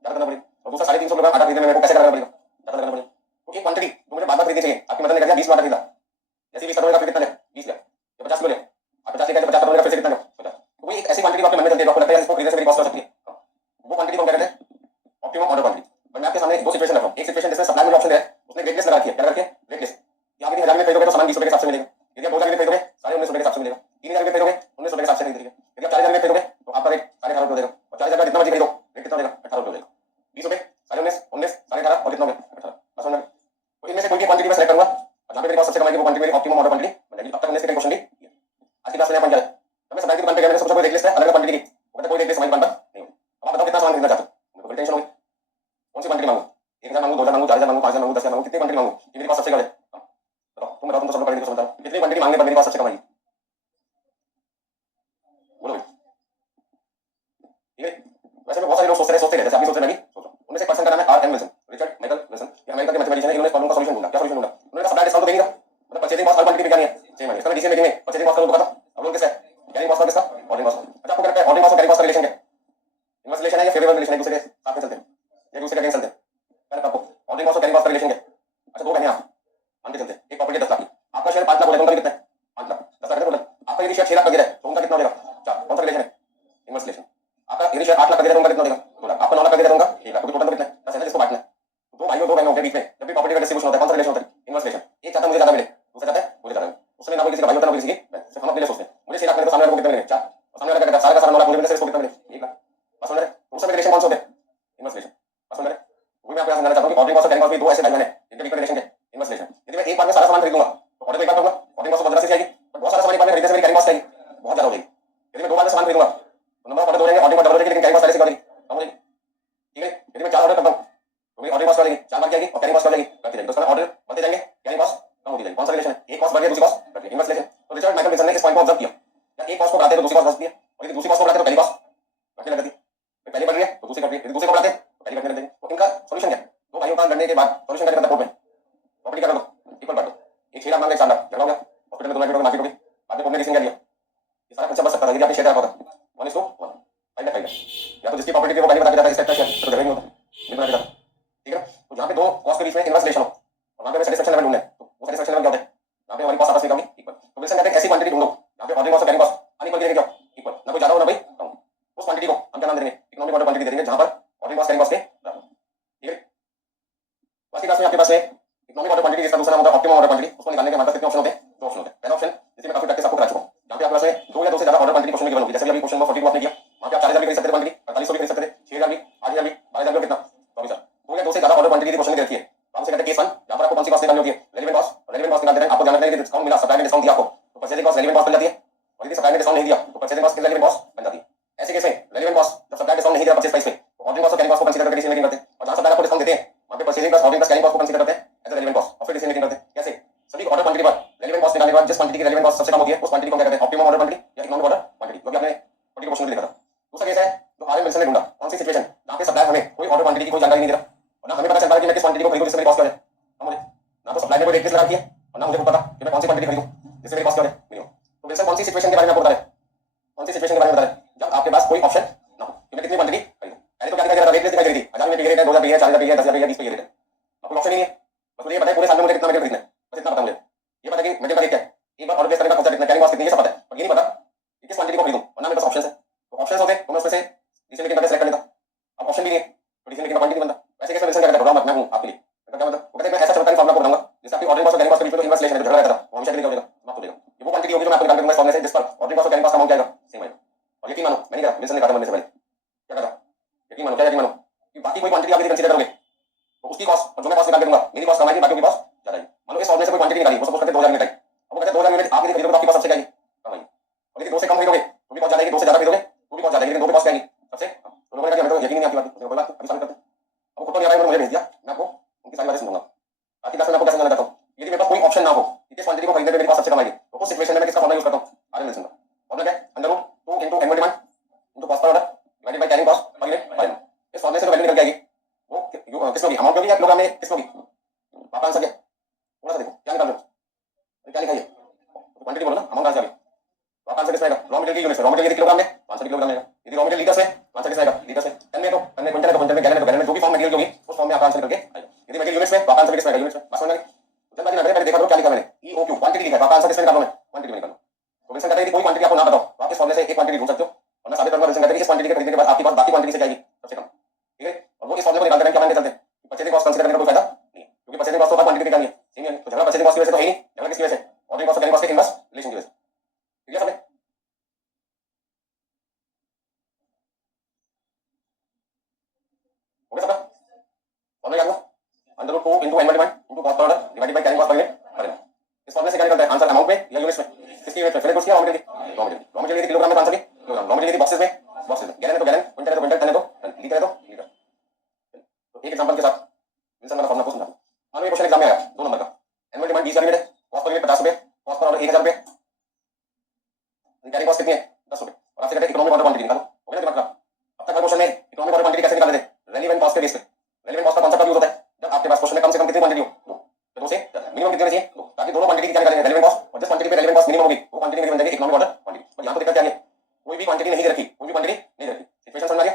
क्या करना पड़ेगा, और दूसरा 350 किलोग्राम आटा खरीदने में मेरे को कैसे करना पड़ेगा, क्या करना पड़ेगा, तो एक क्वांटिटी जो मुझे बार बार खरीदनी चाहिए, आपकी मदद ने कर दिया 20 आटा खरीदा, जैसे 20 करोड़ का फिर कितना ले 20 ले, या 50 किलो ले, आप 50 लेकर 50 करोड़ का फिर से कितना लो 50, तो वही एक ऐसी क्वांटिटी आपके मन में चलती है, आपको लगता है इसको खरीदने से मेरी कॉस्ट हो सकती है, वो क्वांटिटी को हम क्या कहते हैं ऑप्टिमम ऑर्डर क्वांटिटी। बट मैं आपके सामने दो सिचुएशन रख रहा हूँ, एक सिचुएशन जिसमें सप्लाई में ऑप्शन है उसने वेट लिस्ट लगा रखी है, क्या लगा रखी है वेट लिस्ट, कि आप यदि 1,000 यूनिट खरीदोगे तो सामान 20 रुपए के हिसाब से मिलेगा, यदि आप 2,000 यूनिट खरीदोगे साढ़े 19 रुपए के हिसाब से मिलेगा, 3,000 यूनिट खरीदोगे 19 रुपए के हिसाब से खरीदेंगे, यदि आप 4,000 यूनिट खरीदोगे तो आपका रेट 18,500 रुपए देगा, और 40,000 का जितना मर्जी खरीदो रेट कितना देगा 18 रुपए देगा, 20 रुपए, साढ़े 19, 19, 18,500 और कितना हो गया 18, बस समझ में। तो इनमें से कोई भी क्वांटिटी मैं सेलेक्ट करूंगा और जहाँ पे मेरी कॉस्ट सबसे कम आएगी वो क्वांटिटी मेरी ऑप्टिमम ऑर्डर क्वांटिटी बन जाएगी। अब तक हमने इसके क्वेश्चन ली, आज की क्लास में अपन क्या है, हमें सप्लाई की दुकान पे गए, मैंने सबसे कोई रेट लिस्ट है अलग अलग क्वांटिटी की, वो कहता कोई रेट लिस्ट हमारी दुकान पर नहीं होगी, अब आप बताओ कितना सामान खरीदना चाहते हो, मेरे को टेंशन होगी कौन सी क्वांटिटी मांगू, 1,000 मांगू, 2,000 मांगू, 4,000 मांगू, 5,000 मांगू, 10,000 मांगू, कितनी क्वांटिटी मांगू, ये मेरी कॉस्ट सबसे कम है, बताओ तुम तो सब लोग पढ़े लिखे समझदार हो, कितनी क्वांटिटी मांगने पर मेरी कॉस्ट सबसे कम आएगी, बोलो भाई, ठीक है। वैसे में बहुत सारे लोग सोचते रहे जैसे आप भी सोच रहे हैं, मैं भी सोच रहा हूं, उनमें से एक पर्सन का नाम है R M Wilson, Richard Michael Wilson, ये अमेरिका के मैथमेटिशियन है, इन्होंने प्रॉब्लम का सॉल्यूशन ढूंढा, क्या सॉल्यूशन ढूंढा, उन्होंने कहा सप्लाई डिस्काउंट तो देंगे ना, मतलब परचेजिंग कॉस्ट हर क्वांटिटी पे क्या नहीं है सेम है, इसका डिसीजन मेकिंग में परचेजिंग कॉस्ट का रुपया था, अब लोग किसका कैरिंग कॉस्ट का किसका ऑर्डरिंग कॉस्ट। अच्छा आपको क्या लगता है ऑर्डरिंग कॉस्ट और कैरिंग कॉस्ट का रिलेशन क्या है, इनवर्स रिलेशन है या फेवरेबल रिलेशन है, एक दूसरे के साथ में चलते हैं या दूसरे के अगेंस्ट चलते हैं, क्या लगता है आपको ऑर्डरिंग कॉस्ट और कैरिंग कॉस्ट का रिलेशन क्या है। अच्छा दो बहनें आप मान के चलते हैं एक प्रॉपर्टी 10 लाख की, आपका शेयर 5 लाख हो जाएगा, उनका कितना है 5 लाख, 10 लाख टोटल। आपका यदि शेयर 6 लाख का गिरा है तो उनका कितना हो जाएगा 4, कौन सा रिलेशन है इनवर्स रिलेशन। आपका यदि शेयर 8 लाख का गिरा है तो उनका कितना हो जाएगा 2 लाख, आपका 9 लाख का गिरा है तो उनका 1 लाख, क्योंकि टोटल कितना है 10 है ना, जिसको बांटना है। तो दो भाइयों दो बहनों के बीच में जब भी प्रॉपर्टी का डिस्ट्रीब्यूशन होता है कौन सा रिलेशन होता है इनवर्स रिलेशन। एक चाहता है मुझे ज्यादा मिले, दूसरा चाहता है मुझे ज्यादा मिले, उसमें ना कोई किसी का भाई होता है ना कोई किसी की बहन, सिर्फ हम अपने लिए सोचते हैं मुझे 6 लाख मिले तो सामने वाले को कितना मिले 4, और सामने वाला क्या कहता है सारा का सारा 9 लाख मुझे मिले, इसको कितना मिले 1 लाख, बस समझ रहे। तो उसमें रिलेशन कौन सा होता है इनवर्स रिलेशन, बस समझ रहे। वही मैं आपको समझाना चाहता हूँ कि ऑर्डरिंग कॉस्ट और कैरिंग कॉस्ट भी दो ऐसे भाई हैं जिनके बीच में रिलेशन है इनवर्स रिलेशन। यदि मैं एक बार में सारा सामान खरीद लूंगा तो ऑर्डर को एक बार करूंगा, ऑर्डरिंग कॉस्ट बहुत ज्यादा आएगी, पर बहुत सारा सामान एक बार में खरीदने से मेरी कैरिंग कॉस्ट आएगी बहुत ज्यादा हो जाएगी। यदि मैं 2 बार में सामान खरीदूंगा तो नंबर ऑफ ऑर्डर हो जाएंगे, ऑर्डरिंग कॉस्ट डबल हो जाएगी, लेकिन कैरिंग कॉस्ट पहले से कम हो जाएगी, ठीक है। यदि मैं 4 ऑर्डर करता हूँ तो मेरी ऑर्डरिंग कॉस्ट बढ़ेगी, 4 बार की आएगी और कैरिंग कॉस्ट बढ़ जाएगी, बढ़ती जाएगी, तो उसमें ऑर्डर बढ़ते जाएंगे, कैरिंग कॉस्ट कम होती जाएगी। कौन सा रिलेशन है, एक कॉस्ट बढ़ गई दूसरी कॉस्ट घट गई, इनवर्स रिलेशन। तो रिचर्ड माइकल विल्सन ने इस पॉइंट को ऑब्जर्व किया, या एक कॉस्ट को बढ़ाते हैं तो दूसरी कॉस्ट बढ़ती है, और यदि दूसरी कॉस्ट को बढ़ाते हैं तो पहली कॉस्ट घटने लगती है, पहली बढ़ रही है तो दूसरी घट रही है, यदि दूसरी को बढ़ाते हैं तो पहली घटने लगती है। तो इनका सॉल्यूशन क्या है, दो भाइयों का लड़ने के बाद सॉल्यूशन क्या करता है, कोर्ट में प्रॉपर्टी कर दो इक्वल बांट दो, एक 6 लाख मांगे 4 लाख, झगड़ा हो गया, हॉस्पिटल में 2 लाख रुपए मार्केट हो गई, बाद में कोर्ट ने डिसीजन लिया ये सारा खर्चा बच सकता था यदि आपने शेयर करा होता 1:1, 5 लाख, या तो जिसकी प्रॉपर्टी थी वो पहले बता के जाता है इसका इतना शेयर तो झगड़ा नहीं होता, बिल बना के जाता, ठीक है। तो जहाँ पे दो कॉस्ट के बीच में इनवर्स रिलेशन हो और वहाँ पे सेटिस्फेक्शन लेवल ढूंढना है, तो वो सेटिस्फेक्शन लेवल क्या होता है, यहाँ पे हमारी कॉस्ट आपस में कम इक्वल। तो विल्सन कहते हैं ऐसी क्वांटिटी ढूंढो यहाँ पे ऑर्डरिंग कॉस्ट और कैरिंग कॉस्ट अनइक्वल की रहेगी, क्या इक्वल, ना कोई ज्यादा हो ना भाई कम। उस क्वांटिटी को हम क्या नाम देंगे, इकोनॉमिक ऑर्डर क्वांटिटी दे देंगे, जहाँ पर ऑर्डरिंग कॉस्ट कैरिंग कॉस्ट के बराबर, ठीक है। आज की क्लास में आपके पास इकोनॉमिक ऑर्डर क्वांटिटी, जिसका दूसरा नाम होता है ऑप्टिमम ऑर्डर क्वांटिटी, उसको निकालने के हमारे पास कितने ऑप्शन होते हैं, 2 ऑप्शन होते हैं। पहला ऑप्शन जिसे मैं काफी प्रैक्टिस आपको करा चुका हूँ, जहाँ पे आपके पास 2 या 2 से ज्यादा ऑर्डर क्वांटिटी क्वेश्चन में गिवन होगी, जैसे अभी क्वेश्चन नंबर 42 आपने किया, वहाँ पे आप 4000 भी खरीद सकते थे क्वांटिटी, 4500 भी खरीद सकते थे, 6000 भी, 8000 भी, 12000 भी, कितना 24000। 2 या 2 से ज्यादा ऑर्डर क्वांटिटी क्वेश्चन में रहती है, तो हमसे कहते हैं केस 1, जहाँ पर आपको कौन सी कॉस्ट निकालनी होती है, रेलेवेंट कॉस्ट, और रेलेवेंट कॉस्ट निकालते हैं आपको ध्यान रखना है कि डिस्काउंट मिला, सप्लाई ने डिस्काउंट दिया आपको तो परचेजिंग कॉस्ट रेलेवेंट कॉस्ट बन जाती है, और यदि सप्लाई ने डिस्काउंट नहीं दिया तो परचेजिंग कॉस्ट रेलेवेंट कॉस्ट बन जाती है। ऐसे केस में रेलेवेंट कॉस्ट जब सप्लाई डिस्काउंट नहीं दिया परचेज प्राइस पे तो ऑर्डरिंग कॉस्ट और कैरिंग कॉस्ट को कंसीडर करके डिसीजन मेकिंग करते हैं, और जहाँ सप्लाई आपको डिस्काउंट देते हैं वहाँ पे purchasing plus ordering plus carrying cost को कंसीडर करते हैं एज रेलेवेंट कॉस्ट, और फिर डिसीजन मेकिंग करते हैं। कैसे, सभी ऑर्डर क्वांटिटी पर रेलेवेंट कॉस्ट निकालने के बाद जिस क्वांटिटी की रेलेवेंट कॉस्ट सबसे कम होती है उस क्वांटिटी को क्या कहते हैं, ऑप्टिमम ऑर्डर क्वांटिटी या इकोनॉमिक ऑर्डर क्वांटिटी, जो कि आपने पर्टिकुलर क्वेश्चन में देखा था। दूसरा केस है जो आर एम विल्सन ने ढूंढा, कौन सी सिचुएशन जहाँ पे सप्लाई हमें कोई ऑर्डर क्वांटिटी की कोई जानकारी नहीं दे रहा, और ना हमें पता चल रहा है कि मैं किस क्वांटिटी को खरीदूं जिससे मेरी कॉस्ट क्या है, मुझे ना तो सप्लाई ने कोई रेट लिस्ट लगा दिया और ना मुझे पता कि मैं कौन सी क्वांटिटी खरीदूं जिससे मेरी कॉस्ट क्या है मिनिमम। तो विल्सन कौन सी सिचुएशन के बारे में आपको बता रहे हैं, कौन सी सिचुएशन के बारे में बता रहे हैं, जब आपके पास कोई ऑप्शन ना हो कि मैं कितनी क्वांटिटी खरीदूं। पहले तो क्या दिखाई दे रहा था, रेट लिस्ट दिखाई दे रही थी, 1000 में बिक रेट है, 2000 बिक है, 4000 बिक है, 10000 बिक है, 20 बिक रेट है, अब कोई ऑप्शन नहीं है, बस मुझे ये पता है पूरे साल में मुझे कितना मटेरियल खरीदना है, बस इतना पता मुझे, ये पता है कि मटेरियल का रेट क्या है, एक बार ऑर्डर प्लेस करने का खर्चा कितना, कैरिंग कॉस्ट कितनी है, ये सब पता है, पर ये नहीं पता कि किस क्वांटिटी को खरीदूं, और ना मेरे पास ऑप्शंस है। तो ऑप्शंस होते तो मैं उसमें से डिसीजन मेकिंग करके सेलेक्ट कर लेता, अब ऑप्शन भी नहीं है तो डिसीजन मेकिंग का पॉइंट नहीं बनता। वैसे केस में विल्सन क्या कहता है, प्रोग्राम मैं हूं आपके लिए, क्या मतलब वो कहते हैं मैं ऐसा चमत्कारी फार्मूला को बताऊंगा जिससे आपकी ऑर्डरिंग कॉस्ट और कैरिंग कॉस्ट के बीच में इनवर्स रिलेशन है, जो झगड़ा रहता था वो हमेशा के लिए क्या हो जाएगा, समाप्त हो जाएगा। ये वो क्वांटिटी होगी जो मैं आपको निकाल के दूंगा इस फॉर्मूले से, जिस पर ऑर्डरिंग कॉस्ट और कैरिंग कॉस्ट का अमाउंट क्या आएगा, सेम आएगा। और यकीन मानो मैंने कहा विल्सन ने कहा था मरने से पहले, क्या कहा, यकीन मानो, क्या यकीन मानो कि बाकी कोई क्वांटिटी आप यदि कंसीडर करोगे तो उसकी कॉस्ट और जो मैं कॉस्ट निकाल के दूंगा मेरी कॉस्ट कम आएगी, बाकी की कॉस्ट ज्यादा आएगी। मानो इस फॉर्मूले से कोई क्वांटिटी निकाली, वो सपोज करते हैं 2000 यूनिट आई, अब वो कहते हैं 2000 यूनिट आप यदि खरीदोगे तो आपकी कॉस्ट सबसे क्या आएगी, कम आएगी, और यदि 2 से कम खरीदोगे तो भी कॉस्ट ज्यादा आएगी, 2 से ज्यादा खरीदोगे तो भी कॉस्ट ज्यादा आएगी, लेकिन 2 की कॉस्ट क्या आएगी सबसे कम। तो लोगों ने कहा हमें तो यकीन नहीं आपकी बात, कोई बात अभी साबित करते हैं। अब खुद तो नहीं आ रहा है, मुझे भेज दिया, मैं आपको उनकी सारी बातें समझाऊंगा। आज की क्लास में आपको क्या समझाना चाहता हूँ, यदि मेरे पास कोई ऑप्शन ना हो कि किस क्वांटिटी को खरीदने में मेरी कॉस्ट सबसे कम आएगी, तो उस सिचुएशन में मैं किसका फॉर्मूला यूज करता हूँ, आर एम विल्सन का फॉर्मूला क्या है, under root 2 into annual demand into cost per order divided by carrying cost per unit per annum. इस फॉर्मूले से जो वैल्यू निकल के आएगी वो किस होगी, अमाउंट होगी या किलोग्राम में किस होगी, आपका आंसर क्या, थोड़ा सा देखो क्या निकाल लो, क्या लिखा है, क्वांटिटी बोलो ना, अमाउंट आंसर आएगा, तो आपका आंसर किस आएगा, रॉ मटेरियल की यूनिट, रॉ मटेरियल किलोग्राम में, आंसर किलोग्राम में, यदि रॉ मटेरियल लीटर्स में, आंसर किस आएगा, लीटर्स में, टन में तो टन में, क्विंटल में तो क्विंटल में, गैलन में तो गैलन में, जो भी फॉर्म मटेरियल होगी उस फॉर्म में आपका आंसर करके आएगा। यदि मटेरियल यूनिट्स में तो आपका आंसर किस में आएगा, यूनिट्स में, बस समझ में आ गई। जल्दबाजी ना करें, पहले देखा करो क्या लिखा मैंने, ईओक्यू क्वांटिटी लिखा है, आपका आंसर किस में निकालो, मैं क्वांटिटी में निकालो। तो विल्सन कहता है कि कोई क्वांटिटी आपको ना बताओ तो आप इस फॉर्मूले से एक क्वांटिटी ढूंढ सकते हो, और मैं साबित करूंगा विल्सन कहता है कि इस क्वांटिटी के खरीदने के बाद आपकी कॉस्ट बाकी क्वांटिटी से जाएगी सबसे कम, ठीक है। और वो इस फॉर्मूले को निकाल कर क्या मान के चलते हैं, परचेजिंग कॉस्ट कंसीडर करने का कोई फायदा नहीं है, क्योंकि परचेजिंग कॉस्ट तो क्वांटिटी निकालनी है, सही है, तो झगड़ा परचेजिंग कॉस्ट की वजह से तो है ही नहीं, झगड़ा किसकी वजह से, ऑर्डरिंग कॉस्ट और कैरिंग कॉस्ट के इनवर्स रिलेशन की वजह से, ठीक है। सबने हो गया सबका फॉर्मूला याद हुआ, under root 2 into annual demand into cost per order divided by carrying cost per unit per annum. इस फॉर्मूले से क्या निकलता है आंसर, अमाउंट में या यूनिट्स में, किसकी यूनिट में, फिर कुछ किया raw material, raw material kilogram में तो आंसर भी किलोग्राम, रॉ मटेरियल बॉक्सेस में, बॉक्सेस में, गैलन है तो गैलन, क्विंटल है तो क्विंटल, टन है तो टन, लीटर है तो लीटर। तो एक एग्जांपल के साथ विल्सन वाला फॉर्मूला को समझा दूं। मान लो ये क्वेश्चन एग्जाम में आया 2 नंबर का, एनुअल डिमांड 20,000 यूनिट है, कॉस्ट पर यूनिट 50 रुपए, कॉस्ट पर ऑर्डर 1000 रुपए, कैरिंग कॉस्ट कितनी है 10 रुपए, और आपसे कहते हैं इकोनॉमिक ऑर्डर क्वांटिटी निकालो, हो गया ना दिमाग खराब। अब तक हर क्वेश्चन में इकोनॉमिक ऑर्डर क्वांटिटी कैसे निकाल लेते हैं, रेलेवेंट कॉस्ट के बेस पे। रेलेवेंट कॉस्ट का कॉन्सेप्ट यूज होता है जब आपके पास क्वेश्चन में कम से कम कितनी क्वांटिटी हो, 2 से मिनिमम कितनी होनी चाहिए 2, ताकि दोनों क्वांटिटी क्या निकालेंगे, रेलेवेंट कॉस्ट, और जिस क्वांटिटी पे रेलेवेंट कॉस्ट मिनिमम होगी वो क्वांटिटी मेरी बन जाएगी इकोनॉमिक ऑर्डर क्वांटिटी। और यहां तो दिक्कत क्या है, कोई भी क्वांटिटी नहीं दे रखी, कोई भी क्वांटिटी नहीं दे रखी, सिचुएशन समझ आ गया।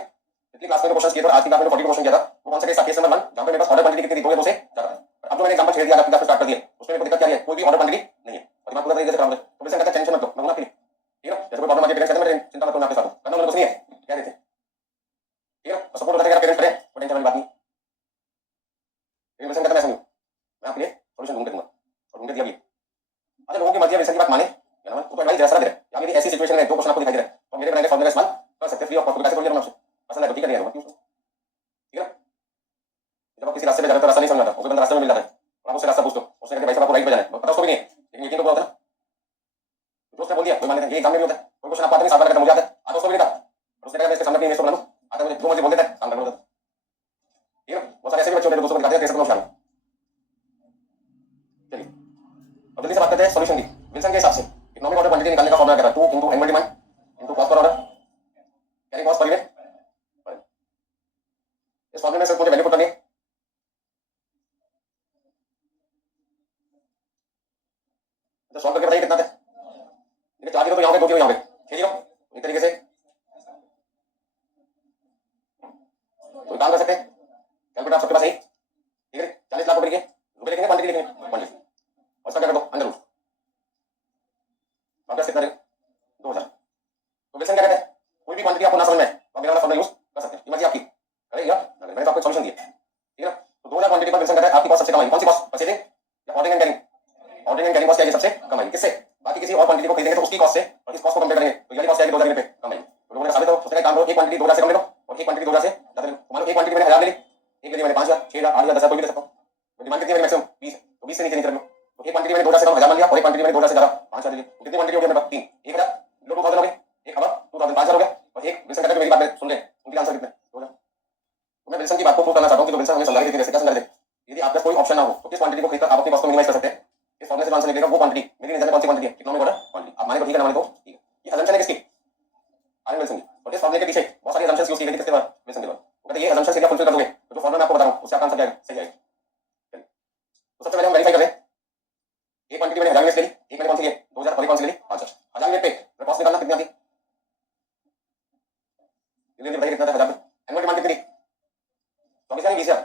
पिछली क्लास में जो क्वेश्चन किए थे, आज की क्लास में 40 क्वेश्चन किया था, वो कौन सा केस था, केस नंबर 1, जहां पे मेरे पास ऑर्डर क्वांटिटी कितनी थी, 2 या 2 से ज्यादा। अब जो मैंने एग्जांपल छेड़ दिया, आपकी क्लास स्टार्ट कर दिया, उसमें क्या है, कोई भी ऑर्डर क्वांटिटी नहीं है और दिमाग पूरा तरीके से काम करे। तो विल्सन कहता है टेंशन मत लो, मैं हूं ना आपके लिए, ठीक है। जैसे कोई प्रॉब्लम आती है पेरेंट्स कहते हैं चिंता मत करो, मैं आपके साथ हूं, करना उन्हें कुछ नहीं है, कह देते हैं, ठीक है। और सपोर्ट होता है कि पेरेंट्स करे, कोई टेंशन वाली बात नहीं। लेकिन विल्सन कहता है मैं समझूं, मैं आपके लिए सॉल्यूशन ढूंढ के दूंगा और ढूंढ के दिया भी। अच्छा लोगों की मर्जी है विल्सन की बात माने या ना माने, तो एडवाइस जैसा दे रहा है। या यदि ऐसी सिचुएशन है जो क्वेश्चन आपको दिखाई दे रहा है तो मेरे बनाए फॉर्मूला का इस्तेमाल कर सकते हैं फ्री ऑफ कॉस्ट, पैसे थोड़ी लेना आपसे, पसंद है तो ठीक है, नहीं है तो ठीक है। जब आप किसी रास्ते पे जा रहे हो तो रास्ता नहीं समझ आता, कोई बंदा रास्ते में मिल जाता है और आप उससे रास्ता पूछते हो, उसने कहते भाई साहब आपको राइट पे जाना है, पता उसको भी नहीं है लेकिन यकीन तो पूरा होता है ना, तो उसने बोल दिया कोई मान लेता है, ये एग्जाम में भी होता है, कोई क्वेश्चन आपको आता नहीं, 7 बार खत्म हो जाता है, आता उसको भी नहीं था और उसने कहा मैं इसके सामने अपनी इमेज को बना लूं, आता मुझे जो मुझे बोल देता है काम करना होता है, ठीक है। वो सारे ऐसे भी बच्चे होते हैं दोस्तों को दिखाते हैं कैसे होशियार हो। चलिए अब जल्दी से बात करते हैं सॉल्यूशन की। विल्सन के हिसाब से इकोनॉमिक ऑर्डर क्वांटिटी निकालने का फॉर्मूला क्या था, 2 into annual demand into cost per order carry cost per unit. इस फॉर्मूले में सिर्फ मुझे वैल्यू पुट करनी है, तो सॉल्व करके बताइए कितना था। देखिए 4 जीरो तो यहाँ पे, 2 जीरो यहाँ पे, 6 जीरो एक तरीके से तो काम कर सकते हैं। कैलकुलेटर आप सबके पास है, ठीक है। 40 लाख रुपए के रुपए लिखेंगे, क्वांटिटी लिखेंगे, क्वांटिटी और इसका क्या कर दो अंडर रूट, वापस कितना देगा 2000। तो विल्सन क्या कहते हैं, कोई भी क्वांटिटी आपको ना समझ में आए तो आप मेरा वाला फॉर्मूला यूज कर सकते हैं, ये मर्जी आपकी, करें या ना करें, मैंने तो आपको सॉल्यूशन दिया, ठीक है। तो 2000 क्वांटिटी पर विल्सन कहता है आपकी कॉस्ट सबसे कम आएगी, कौन सी कॉस्ट, परचेजिंग या ordering and carrying. Ordering and carrying cost क्या है, सबसे कम आएगी, किससे, बाकी किसी और क्वांटिटी को खरीदेंगे तो उसकी कॉस्ट से और इस कॉस्ट को कंपेयर करेंगे तो ये कॉस्ट आएगी 2000 रुपए कम आएगी। तो लोगों ने साबित हो उसने काम करो, एक क्वांटिटी 2000 से कम ले लो और एक क्वांटिटी 2000 से ज्यादा ले लो। मान लो एक क्वांटिटी मैंने 1000 ले ली, एक ले ली मैंने 5000, 6000, 8000, 10000 कोई भी ले सकता हूँ, तो डिमांड कितनी है मैक्सिमम 20 है, तो 20 से नीचे नहीं कर लो। तो एक क्वांटिटी मैंने 2000 से कम 1000 मान लिया और एक क्वांटिटी मैंने 2000 से ज्यादा 5000 ले ली, तो कितनी क्वांटिटी हो गई मेरे पास 3, 1000 लो 2000 हो गए, एक हवा 2000 5000 हो गया और एक विल्सन कहता है मेरी बात सुन ले, उनकी आंसर कितने 2000। तो मैं विल्सन की बात को प्रूव करना चाहता हूं कि जो विल्सन हमें समझा के देते हैं, समझा देते। यदि आपके पास कोई ऑप्शन ना हो तो किस क्वांटिटी को खरीदकर आप अपनी कॉस्ट को मिनिमाइज कर सकते हैं, इस फॉर्मूले से आंसर निकलेगा वो क्वांटिटी मेरी नजर में कौन सी क्वांटिटी है, इकोनॉमिक ऑर्डर क्वांटिटी। आप माने तो ठीक है, ना माने तो ठीक है। ये असम्पशन है किसकी, आर विल्सन की। और इस फॉर्मूले के पीछे बहुत सारी असम्पशंस यूज की गई किसके द्वारा, विल्सन के द्वारा। वो कहते हैं ये असम्पशंस यदि आप फुलफिल कर दोगे तो जो फॉर्मूला मैं आपको बता रहा हूं उससे आपका आंसर क्या आएगा, सही आएगा। तो सबसे पहले हम वेरीफाई कर रहे हैं, एक क्वांटिटी मैंने 1000 यूनिट्स ले ली, एक मैंने कौन सी ली 2000 और एक कौन सी ले ली 5000। 1000 यूनिट पे कॉस्ट निकालना कितनी आती है, जल्दी बताइए कितना था 1000 पे। एनुअल डिमांड कितनी, 24000 20,000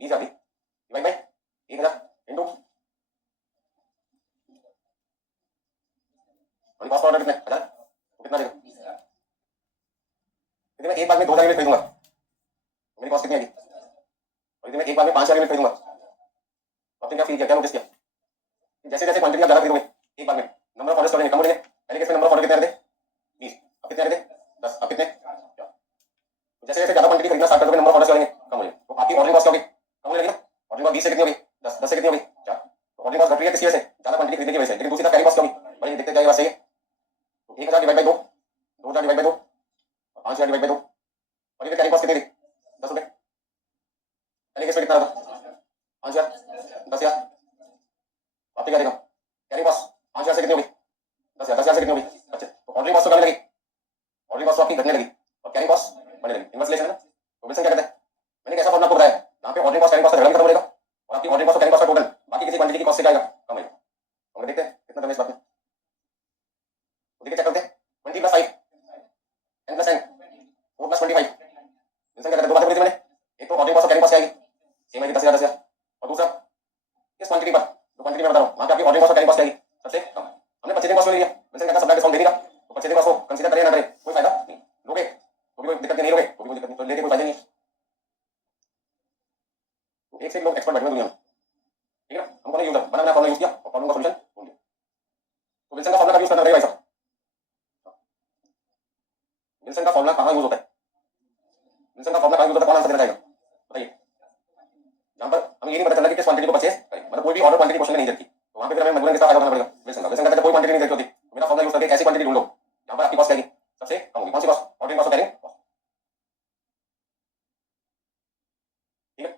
20,000 डिवाइड बाय 1000 इनटू और कॉस्ट ऑर्डर कितने 1000, तो कितना देगा। यदि मैं एक बार में 2000 यूनिट खरीदूंगा तो मेरी कॉस्ट कितनी आएगी, और यदि मैं एक बार में 5000 यूनिट खरीदूंगा तो आपने क्या फील किया, क्या नोटिस किया, जैसे जैसे क्वांटिटी आप ज्यादा खरीदोगे एक बार में नंबर ऑफ ऑर्डर्स कम हो जाएंगे। पहले केस में नंबर ऑफ ऑर्डर कितने रहते 20, अब कितने रहते 10, अब कितने 4। तो जैसे जैसे ज्यादा क्वांटिटी खरीदना स्टार्ट करोगे नंबर ऑफ ऑर्डर्स कम हो जाएंगे, तो आपकी ऑर्डरिंग कॉस्ट क्या होगी, कम होने लगेगी ना। ऑर्डरिंग कॉस्ट 20 से कितनी होगी 10, 10 से कितनी होगी 4। तो ऑर्डरिंग कॉस्ट घट रही है किस वजह से, ज्यादा क्वांटिटी खरीदने की वजह से। लेकिन दूसरी तरफ कैरी कॉस्ट क्या होगी, भाई देखते क्या ये बात सही है। तो 1000 डिवाइड बाय 2, 2000 डिवाइड बाय 2 और 5000 डिवाइड बाय 2 और ये कैरी कॉस्ट कितनी थी 10 रुपए। पहले केस में कितना था 5000 10,000, आपने क्या देखा कैरी कॉस्ट 5000 से कितनी होगी 10,000, 10,000 से कितनी होगी 25। तो ऑर्डरिंग कॉस्ट तो कम लगी, ऑर्डरिंग कॉस्ट आपकी घटने लगी और कैरी कॉस्ट बढ़ने लगी, इन्वर्स रिलेशन है ना। तो विल्सन क्या कहते हैं, मैंने कैसा फॉर्मूला आपको बताया यहाँ पे ऑर्डरिंग कॉस्ट कैरी कॉस्ट का झगड़ा भी खत्म हो जाएगा और आपकी ऑर्डरिंग कॉस्ट और कैरी कॉस्ट का टोटल बाकी किसी क्वांटिटी की कॉस्ट से क्या आएगा कम आएगा। तो देखते हैं कितना दम है इस बात में, तो देखिए चेक करते हैं 20 + 5 n + n 4 + 25। विल्सन क्या कहते हैं, दो बातें बोली थी मैंने, एक तो ऑर्डरिंग कॉस्ट और कैरी कॉस्ट आएगी सेम आएगी 10,000 10,000 और दूसरा इस क्वांटिटी पर जो क्वांटिटी मैं बता रहा हूँ वहां पे आपकी ऑर्डरिंग कॉस्ट और कैरी कॉस्ट आएगी सबसे कम। हमने परचेजिंग कॉस्ट ले लिया, विल्सन कहता है सप्लाई डिस्काउंट दे देगा, तो परचेजिंग कॉस्ट को कंसीडर करें ना करें कोई फायदा नहीं, लोगे तो भी कोई दिक्कत नहीं, लोगे तो भी कोई दिक्कत नहीं, तो लेके कोई फायदा नहीं है। तो एक से एक लोग एक्सपर्ट बैठे हैं दुनिया में, ठीक है ना। हमको नहीं यूज बना बना फॉर्मूला यूज किया और प्रॉब्लम का सॉल्यूशन ढूंढ लिया। तो विल्सन का फॉर्मूला यूज करना पड़ेगा भाई साहब। विल्सन का फॉर्मूला कहाँ यूज होता है, विल्सन का फॉर्मूला कहाँ यूज होता है, कौन आंसर देना चाहेगा बताइए। यहाँ पर हमें ये नहीं पता चला कि किस क्वांटिटी को परचेज करें, मतलब कोई भी ऑर्डर क्वांटिटी क्वेश्चन में नहीं देखी, तो वहाँ पे फिर हमें मजबूरन किसका फायदा उठाना पड़ेगा विल्सन का। विल्सन कहता है कोई क्वांटिटी नहीं देखी होती तो मेरा फॉर्मूला यूज करके ऐसी क्वांटिटी ढूंढो यहाँ पर आपकी कॉस्ट आएगी सबसे कम होगी, कौन सी कॉस्ट, ऑर्डरिंग कॉस्ट और कैरिंग कॉस्ट, ठीक है।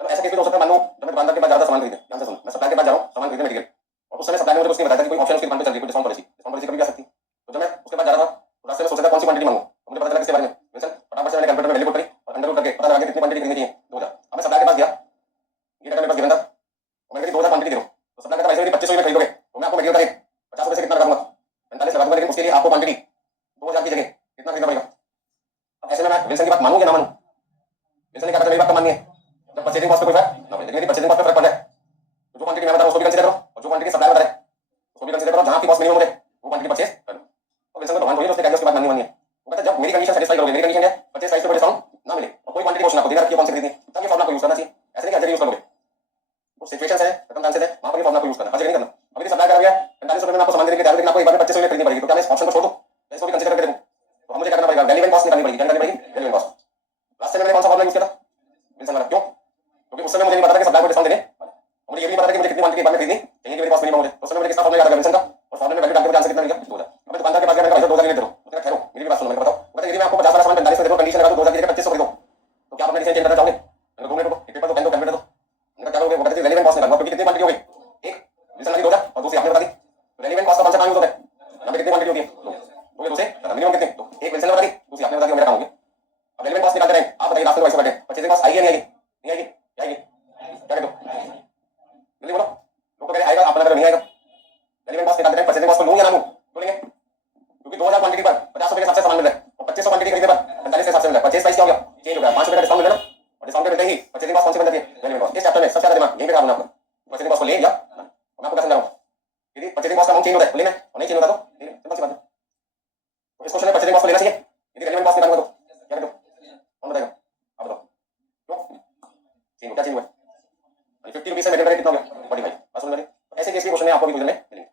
चलो ऐसा केस भी हो सकता है, मान लो जब मैं दुकानदार के पास ज्यादा सामान खरीदे, ध्यान से सुनो, मैं सप्लायर के पास जा रहा हूँ सामान खरीदने मटेरियल और उस समय सप्लायर ने मुझे कुछ नहीं बताया कि कोई ऑप्शन उसकी दुकान पे चल रही है, कोई डिस्काउंट पॉलिसी कभी भी आ सकती है। तो जब मैं उसके पास जा रहा था तो रास्ते में सोचा था कौन सी क्वांटिटी मांगू, तो मुझे पता चला किसके बारे में, विल्सन फटाफट से मैंने कैलकुलेटर में वैल्यू पुट करी और अंडर रूट करके पता लगा कि कितनी क्वांटिटी खरीदनी चाहिए 2000। अब मैं सप्लायर के पास गया, ये डाटा मेरे पास गिवन था और मैंने कहा 2000 क्वांटिटी दे दो, तो सप्लायर कहता है भाई 2500 में खरीदोगे तो मैं आपको मटेरियल का रेट 50 रुपए से कितना लगाऊंगा 45 लगा दूंगा, लेकिन उसके लिए आपको क्वांटिटी 2000 की जगह कितना खरीदना पड़ेगा। अब ऐसे में मैं विल्सन की बात मानूं या ना मानूं, विल्सन ने कहा था मेरी बात तो माननी है, जब परचेजिंग कॉस्ट पे कोई फर्क ना पड़े, लेकिन यदि परचेजिंग कॉस्ट पे फर्क पड़ जाए तो जो क्वांटिटी मैं बता रहा हूं उसको भी कंसीडर करो रकम चांसेस है वहां पर ये फॉर्मूला को यूज करना, हर जगह नहीं करना। अभी सप्लाई करा गया 45 रुपए में आपको सामान देने के लिए, लेकिन आपको एक बार में 25 खरीदनी पड़ेगी, तो क्या मैं इस ऑप्शन को छोड़ दूं? इसको भी कंसीडर करके देखूं, तो हम मुझे क्या करना पड़ेगा, रेलेवेंट कॉस्ट निकालनी पड़ेगी। क्या निकालनी पड़ेगी? Relevant cost. लास्ट टाइम मैंने कौन सा फॉर्मूला यूज किया था? विल्सन वाला। क्यों? क्योंकि उस समय मुझे नहीं पता था कि सप्लाई को डिस्काउंट देने, और मुझे ये भी नहीं पता था कि मुझे कितनी क्वांटिटी एक बार में खरीदनी चाहिए कि मेरे पास मिनिमम हो जाए। तो उस समय मुझे किसका फॉर्मूला याद है? विल्सन का। और फॉर्मूले में वैल्यू डालकर मुझे आंसर कितना मिल गया? 2000। अब मैं दुकानदार के पास गया, मैंने कहा 2000 यूनिट दे दो, उसने कहा ठहरो मेरी भी बात सुनो, मैंने बताओ बताइए यदि मैं आपको 50 वाला सामान 45 में दे दूं, कंडीशन लगा दूं 2000 की जगह 2500 खरीदो, तो क्या आप अपना डिसीजन चेंज करना चाहोगे? मैंने 2 मिनट रुको, एक पेपर दो, पेन दो, कैलकुलेटर दो। मैंने क्या करोगे? वो कहते थे रेलेवेंट कॉस्ट निकालना, क्योंकि कितनी क्वांटिटी हो गई? एक विल्सन वाली 2000 और दूसरी आपने बता दी। रेलेवेंट कॉस्ट का कौन सा काम यूज होता है? यहाँ पे कितनी क्वांटिटी होती है? दो ये दो से मिनिमम कितनी? तो एक विल्सन ने बता दी, दूसरी आपने बता दी, मेरा काम हो गया। अब रेलेवेंट कॉस्ट निकालते रहे, आप बताइए लास्ट में वैसे बैठे परचेजिंग कॉस्ट आएगी या नहीं आएगी? नहीं आएगी? क्या आएगी? क्या कहते हो? जल्दी बोलो। लोग तो कह रहे आएगा, आपने नहीं आएगा। रेलेवेंट कॉस्ट निकालते रहे, परचेजिंग कॉस्ट को लूं या ना लूं? बोलेंगे क्योंकि 2000 क्वांटिटी पर 50 रुपए के हिसाब से सामान मिल रहा है, और 2500 क्वांटिटी खरीदने पर 45 के हिसाब से मिल रहा है। परचेज प्राइस क्या हो गया? चेंज हो गया, 5 रुपए का डिस्काउंट मिल रहा है ना, और डिस्काउंट पे मिलते ही परचेजिंग कॉस्ट कौन सी बन जाती है? Relevant cost. इस चैप्टर में सबसे ज्यादा दिमाग यही पे खराब होना आपका, परचेजिंग कॉस्ट को ले या ना। मैं आपको क्या समझा रहा हूं, यदि परचेजिंग कॉस्ट का अमाउंट चेंज होता है लेना और नहीं चेंज होता तो सिंपल सी बात है। तो इस क्वेश्चन में परचेजिंग कॉस्ट को लेना चाहिए, यदि रेलेवेंट कॉस्ट निकालूंगा तो क्या कहते हो? कौन बताएगा? आप बताओ क्यों चेंज हो, क्या चेंज हुआ? 50 रुपीस से मेरे कितना हो गया? 45। बात समझ में आ रही? ऐसे केस के क्वेश्चन में आपको भी क्वेश्चन में मिलेंगे।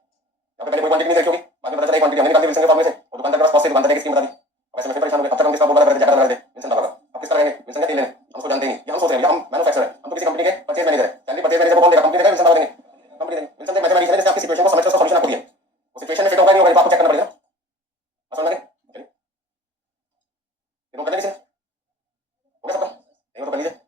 यहाँ पे पहले कोई क्वांटिटी नहीं देखी होगी, बाद में पता चला क्वांटिटी हमने निकाल दी विल्सन के फॉर्मूले से, और दुकानदार के पास कॉस्ट से दुकानदार ने स्कीम बता दी। अब ऐसे में फिर परेशान हो गए, अब तक हम किसका बोल रहे थे? ज्यादा लगा दे विल्सन का लगा। अब किसका लगाएंगे? विल्सन का 3 लेंगे, हम उसको जानते नहीं, ये हम सोच रहे हैं, हम मैन्युफैक्चरर है, हम तो किसी कंपनी के परचेज मैनेजर है। सैलरी परचेज मैनेजर को कौन देगा? कंपनी देगा, विल्सन वाला देंगे? कंपनी देंगे। विल्सन एक मैथमेटिक्स है जिसने आपकी सिचुएशन को समझकर उसका सॉल्यूशन आपको दिया, वो सिचुएशन में फिट होगा नहीं होगा आपको चेक करना पड़ेगा। समझ में आ गया? चलिए ये नोट कर लीजिए, हो गया सबका? नहीं हो तो कर लीजिए।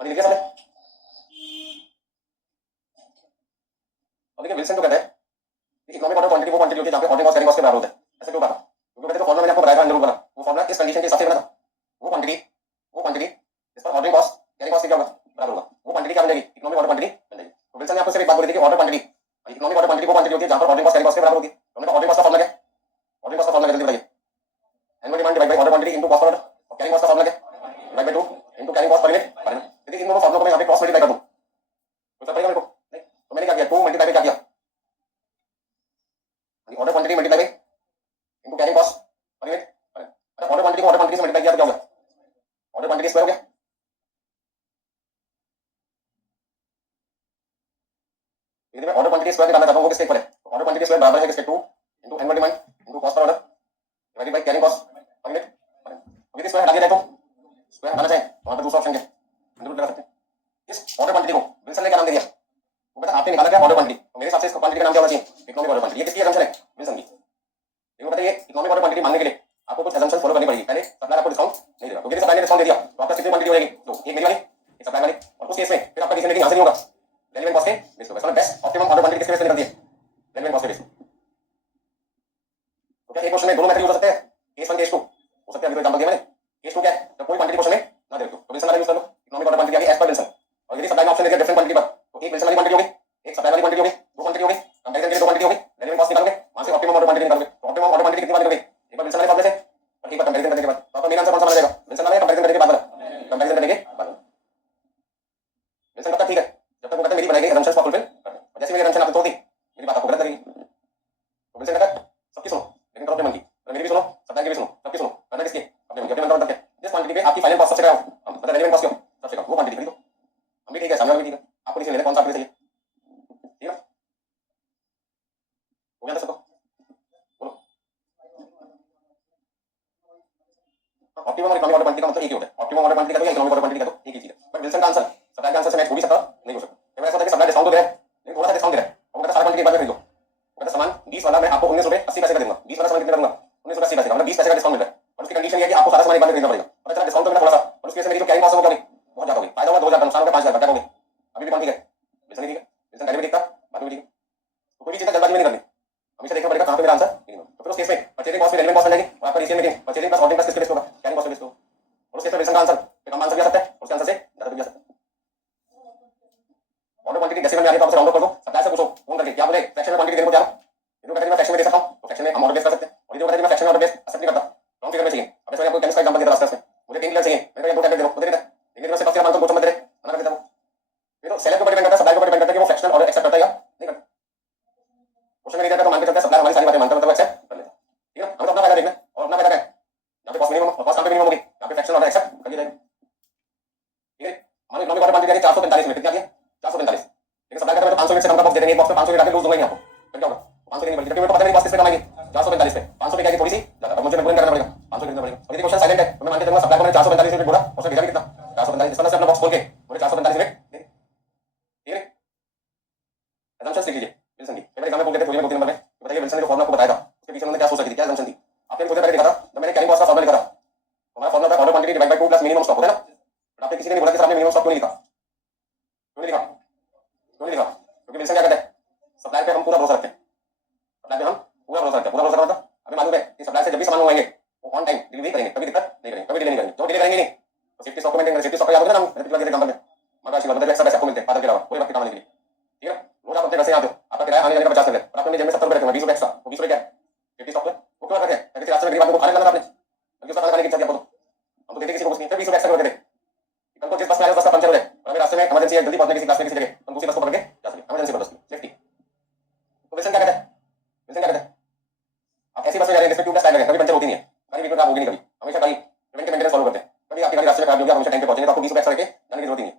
और लिखिए सामने। और देखिए विल्सन तो कहता है इकोनॉमिक ऑर्डर क्वांटिटी वो क्वांटिटी होती है जहां पे ऑर्डर कॉस्ट कैरिंग कॉस्ट के बराबर होता है। ऐसा क्यों कहा? क्योंकि मैंने जो फॉर्मूला मैंने आपको बताया था अंदर बना, वो फॉर्मूला इस कंडीशन के हिसाब से बना था। वो क्वांटिटी इस पर ऑर्डर कॉस्ट कैरिंग कॉस्ट क्या होगा? बराबर होगा। वो क्वांटिटी क्या बन जाएगी? इकोनॉमिक ऑर्डर क्वांटिटी बन जाएगी। तो विल्सन ने आपको सिर्फ एक बात बोली थी कि order quantity, economic order quantity वो क्वांटिटी होती है जहां पर ऑर्डर कॉस्ट कैरिंग कॉस्ट के बराबर होती है। तो हमने ऑर्डर कॉस्ट का फॉर्मूला क्या? ऑर्डर कॉस्ट का फॉर्मूला जल्दी बताइए। Annual demand divide by order quantity into cost per order, और कैरिंग कॉस्ट का फॉर्मूला क्या? Divide by 2 into carrying cost per unit per unit. यदि इन दोनों फॉर्मूलों को मैं यहां पे क्रॉस मल्टीप्लाई कर दूं तो सब पड़ेगा मेरे को? नहीं, तो मैंने क्या किया? 2 मल्टीप्लाई क्या किया? Order quantity multiply by into carrying cost per unit. Order quantity को ऑर्डर क्वांटिटी से मल्टीप्लाई किया तो क्या होगा? ऑर्डर क्वांटिटी स्क्वायर हो गया। यदि मैं ऑर्डर क्वांटिटी स्क्वायर निकालना चाहता हूं वो किसके इक्वल है? तो ऑर्डर क्वांटिटी स्क्वायर बराबर है किसके? 2 into annual demand into cost per order divided by carrying cost per unit. अब यदि स्क्वायर हटा दिया जाए तो स्क्वायर हटाना चाहे तो वहां पर दूसरा ऑप्शन क्या है? लगा सकते हैं। इस ऑर्डर क्वांटिटी को विल्सन ने क्या नाम दे दिया? वो कहता आपने निकाला क्या? Order quantity. तो मेरे हिसाब से इस क्वांटिटी का नाम क्या होना चाहिए? Economic order quantity. ये किसकी असम्पशन है? विल्सन की। देखो बताइए इकोनॉमिक ऑर्डर क्वांटिटी मानने के लिए आपको कुछ असम्पशन फॉलो करनी पड़ेगी। पहले सप्लायर आपको डिस्काउंट नहीं देगा, क्योंकि सप्लायर ने डिस्काउंट दे दिया तो आपका कितनी क्वांटिटी हो जाएगी? तो एक मेरी वाली, एक सप्लायर वाली, और उस केस में फिर आपका डिसीजन मेकिंग यहां से नहीं होगा, रेलेवेंट कॉस्ट के बेस पे। बेस्ट ऑप्टिमम ऑर्डर क्वांटिटी किसके बेस पे निकलती है? रेलेवेंट कॉस्ट के बेस पे। तो क्या एक क्वेश्चन में दोनों मेथड यूज हो सकते हैं? केस 1 केस 2 हो सकते हैं। अभी तो एग्जांपल दिया मैंने। केस 2 क्या है? जब कोई क्वांटिटी क्वेश्चन में ना दे दो तो विल्सन वाला यूज कर लो, इकोनॉमिक ऑर्डर क्वांटिटी आ गई एज पर विल्सन। और यदि सप्लाई में ऑप्शन दे दिया डिफरेंट क्वांटिटी पर, तो एक विल्सन वाली क्वांटिटी हो गई, एक सप्लाई वाली क्वांटिटी हो गई, दो क्वांटिटी हो गई, कंपैरिजन के लिए दो क्वांटिटी हो गई, रेलेवेंट कॉस्ट निकालोगे, वहां से ऑप्टिमम ऑर्डर क्वांटिटी निकालोगे। तो ऑप्टिमम ऑर्डर क्वांटिटी कितनी बार निकलेगी? एक बार विल्सन वाले फॉर्मूले से और एक बार कंपैरिजन करने के बाद। तो आपका मेन आंसर कौन सा बन जाएगा? विल्सन वाला या कंपैरिजन करने के बाद वाला? कंपैरिजन करने के बाद। विल्सन का ठीक है जब तक वो कहते हैं मेरी बनाई गई असम्पशंस को फुलफिल करना है। और जैसे मेरी असम्पशन आपने तोड़ दी, मेरी बात आपको गलत लगेगी। तो विल्सन कहता है सबकी सुनो लेकिन करो अपने मन की, मेरी भी सुनो, सप्लाई की भी सुनो, सबकी सुनो, करना किसकी? अपने मन की। अपने मन का मतलब क्या? जिस क्वांटिटी पे आपकी फाइनल कॉस्ट सबसे कम, मतलब रेलेवेंट कॉस्ट क्यों सबसे कम, वो क्वांटिटी खरीदो। हम भी ठीक है, सामने वाला भी ठीक है, आपको डिसीजन लेना कौन सा आपके लिए चाहिए। ठीक है, हो गया ना सबको? बोलो। ऑप्टिमम और इकोनॉमिक ऑर्डर क्वांटिटी का मतलब एक ही होता है। ऑप्टिमम ऑर्डर क्वांटिटी का तो या इकोनॉमिक ऑर्डर क्वांटिटी का तो एक ही चीज है। बट विल्सन का आंसर सप्लाई के आंसर से मैच हो भी सकता, नहीं हो सकता। जब ऐसा होता है कि सप्लाई डिस्काउंट तो दे रहा है लेकिन थोड़ा सा डिस्काउंट दे रहा है, और वो कहता है सारा क्वांटिटी एक बार में खरीदो। वो कहता है सामान 20 वाला मैं आपको 19 रुपए 80 पैसे का दूंगा, 20 वाला सामान कितने का दूंगा? 19 रुपए 80 पैसे का, मतलब 20 पैसे का डिस्काउंट मिल रहा है। और उसकी कंडीशन ये है कि आपको सारा सामान एक बार में खरीदना पड़ेगा। पता चला डिस्काउंट तो मिला थोड़ा सा, और उसकी वजह से मेरी जो कैरिंग कॉस्ट है वो क्या हुई? बहुत ज्यादा हो गई। फायदा हुआ 2000 का, नुकसान हो गया 5000 का। क्या होगे? अभी भी कौन ठीक है? विल्सन ही ठीक है। विल्सन पहले भी ठीक था, बाद में भी ठीक है। तो कोई भी चिंता जल्दबाजी में नहीं करनी, हमेशा देखना पड़ेगा कहां पे मेरा आंसर मिनिमम। तो फिर उस केस में परचेजिंग कॉस्ट में रेलेवेंट कॉस्ट आ जाएगी, और आपका decision making purchasing plus ordering plus किसके बेस पे होगा? कैरिंग कॉस्ट पे बेस पे होगा। और उस केस में विल्सन का आंसर पे कम आंसर भी आ सकता है, उसके आंसर से ज्यादा भी आ सकता है। ऑर्डर क्वांटिटी डेसिमल में आ रही है तो आप उसे राउंड ऑफ कर दो। सप्लायर से पूछो फोन करके क्या बोले फ्रैक्शन में क्वांटिटी देने को क्या? यदि वो कहते हैं मैं फ्रैक्शन में दे सकता हूं तो फ्रैक्शन में हम ऑर्डर बेस कर सकते हैं, और यदि वो कहते हैं मैं फ्रैक्शन में ऑर्डर बेस एक्सेप्ट नहीं करता, रॉन्ग फिगर में चाहिए। अब इसमें आपको केमिस्ट का एग्जांपल देता रास्ते में, मुझे 3 क्लियर चाहिए, मेरे को 2 टैबलेट दे दो, मुझे देता लेकिन वैसे फर्स्ट ईयर मानता हूं 2 चम्मच दे दे, मना कर देता हूं। ये तो सेलर के ऊपर डिपेंड करता है, सप्लाई के ऊपर डिपेंड करता है कि वो फ्रैक्शनल ऑर्डर एक्सेप्ट करता है या नहीं करता। क्वेश्चन में नहीं तो मान के चलते हैं सप्लाई हमारी सारी बातें मानता है मतलब एक्सेप्ट कर लेता है, ठीक है। हमें तो अपना फायदा देखना है और अपना फायदा क्या है, यहाँ पे कॉस्ट मिनिमम और कॉस्ट कहां पे मिनिमम होगी, यहाँ पे फ्रैक्शनल ऑर्डर एक्सेप्ट कर लिया जाएगा, ठीक है। मानो इकोनॉमिक ऑर्डर क्वांटिटी 445 यूनिट कितना दिया 445, लेकिन सप्लाई करते हैं तो 500 यूनिट से कम का बॉक्स दे देंगे, एक बॉक्स में 500 यूनिट आके लूज दूंगा आपको, फिर क्या होगा 500 की नहीं बल्कि मेरे को पता नहीं कॉस्ट किस पे कमाएंगे 445 पे, 500 पे क्या थोड़ी सी ज्यादा, अब मुझे मजबूरन करना पड़ेगा 500 खरीदना पड़ेगा। और यदि क्वेश्चन साइलेंट है तो मैं मान के चलूंगा सप्लाई को मैंने 445 यूनिट बोला, क्वेश्चन भेजा भी कितना 445, इस तरह से अपना बॉक्स खोल के मुझे 445 यूनिट, ठीक है। assumptions लिख लीजिए विल्सन की, पेपर एग्जाम में पूछ लेते हैं 2-3 नंबर में, बताइए विल्सन ने जो फॉर्मूला आपको बताया था उसके पीछे उन्होंने क्या सोच रखी थी, क्या assumption थी। आपने मुझे पहले दिखा था जब मैंने कैरिंग कॉस्ट का फॉर्मूला लिखा था, तो हमारा फॉर्मूला था order quantity divide by 2 plus minimum stock, होता है ना। बट आपने किसी ने नहीं बोला कि सर आपने मिनिमम स्टॉक क्यों नहीं लिखा, क्यों नहीं लिखा, क्यों नहीं लिखा, क्योंकि विल्सन क्या कहता है सप्लायर पे हम पूरा भरोसा रखते हैं, सप्लायर पे हम पूरा भरोसा रखते हैं, पूरा भरोसा मतलब हमें मालूम है कि सप्लायर से जब भी सामान मंगाएंगे वो ऑन टाइम डिलीवरी करेंगे, कभी दिक्कत नहीं करेंगे, कभी डिले नहीं करेंगे, जो डिले करेंगे नहीं तो सेफ्टी स्टॉक को मेंटेन करेंगे, सेफ्टी स्टॉक का याद होगा ना, मैंने पिछले एग्जांपल में मगर आशीर्वाद मतलब एक्स्ट्रा पैसे आपको मिलते हैं फादर के अलावा कोई बात काम नहीं के लिए, ठीक है। रोज आप अपने घर से आते हो, आपका किराया आने जाने का 50 रुपए और आपने जेब में 70 रुपए रखे होंगे, 20 रुपए एक्स्ट्रा, वो 20 रुपए क्या है सेफ्टी स्टॉक पे, वो क्यों रखे हैं ताकि रास्ते में गरीब आदमी को खाने लगा आपने, क्योंकि उसका खाना खाने की इच्छा थी आपको, तो हम तो देते किसी को कुछ नहीं, फिर 20 रुपए एक्स्ट्रा करके दे, कल को जिस बस में आए बस का पंचर हो जाए और हमें रास्ते में इमरजेंसी है, जल्दी पहुंचने किसी क्लास में किसी जगह, हम दूसरी बस को पकड़ के जा सके, इमरजेंसी पर्पस की सेफ्टी। तो विल्सन क्या कहता है, विल्सन क्या कहता है आप ऐसी बस में जा रहे हैं जिसमें ट्यूबलेस टायर लगे, कभी पंचर होती नहीं है, गाड़ी बिल्कुल खराब होगी नहीं, कभी हमेशा गाड़ी प्रिवेंटिव मेंटेनेंस फॉलो करते हैं, कभी आपकी गाड़ी रास्ते में खराब होगी आप हमेशा टाइम पे पहुंचेंगे तो आपको 20 रुपए एक्स्ट्रा लेके जाने की जरूरत ही नहीं है,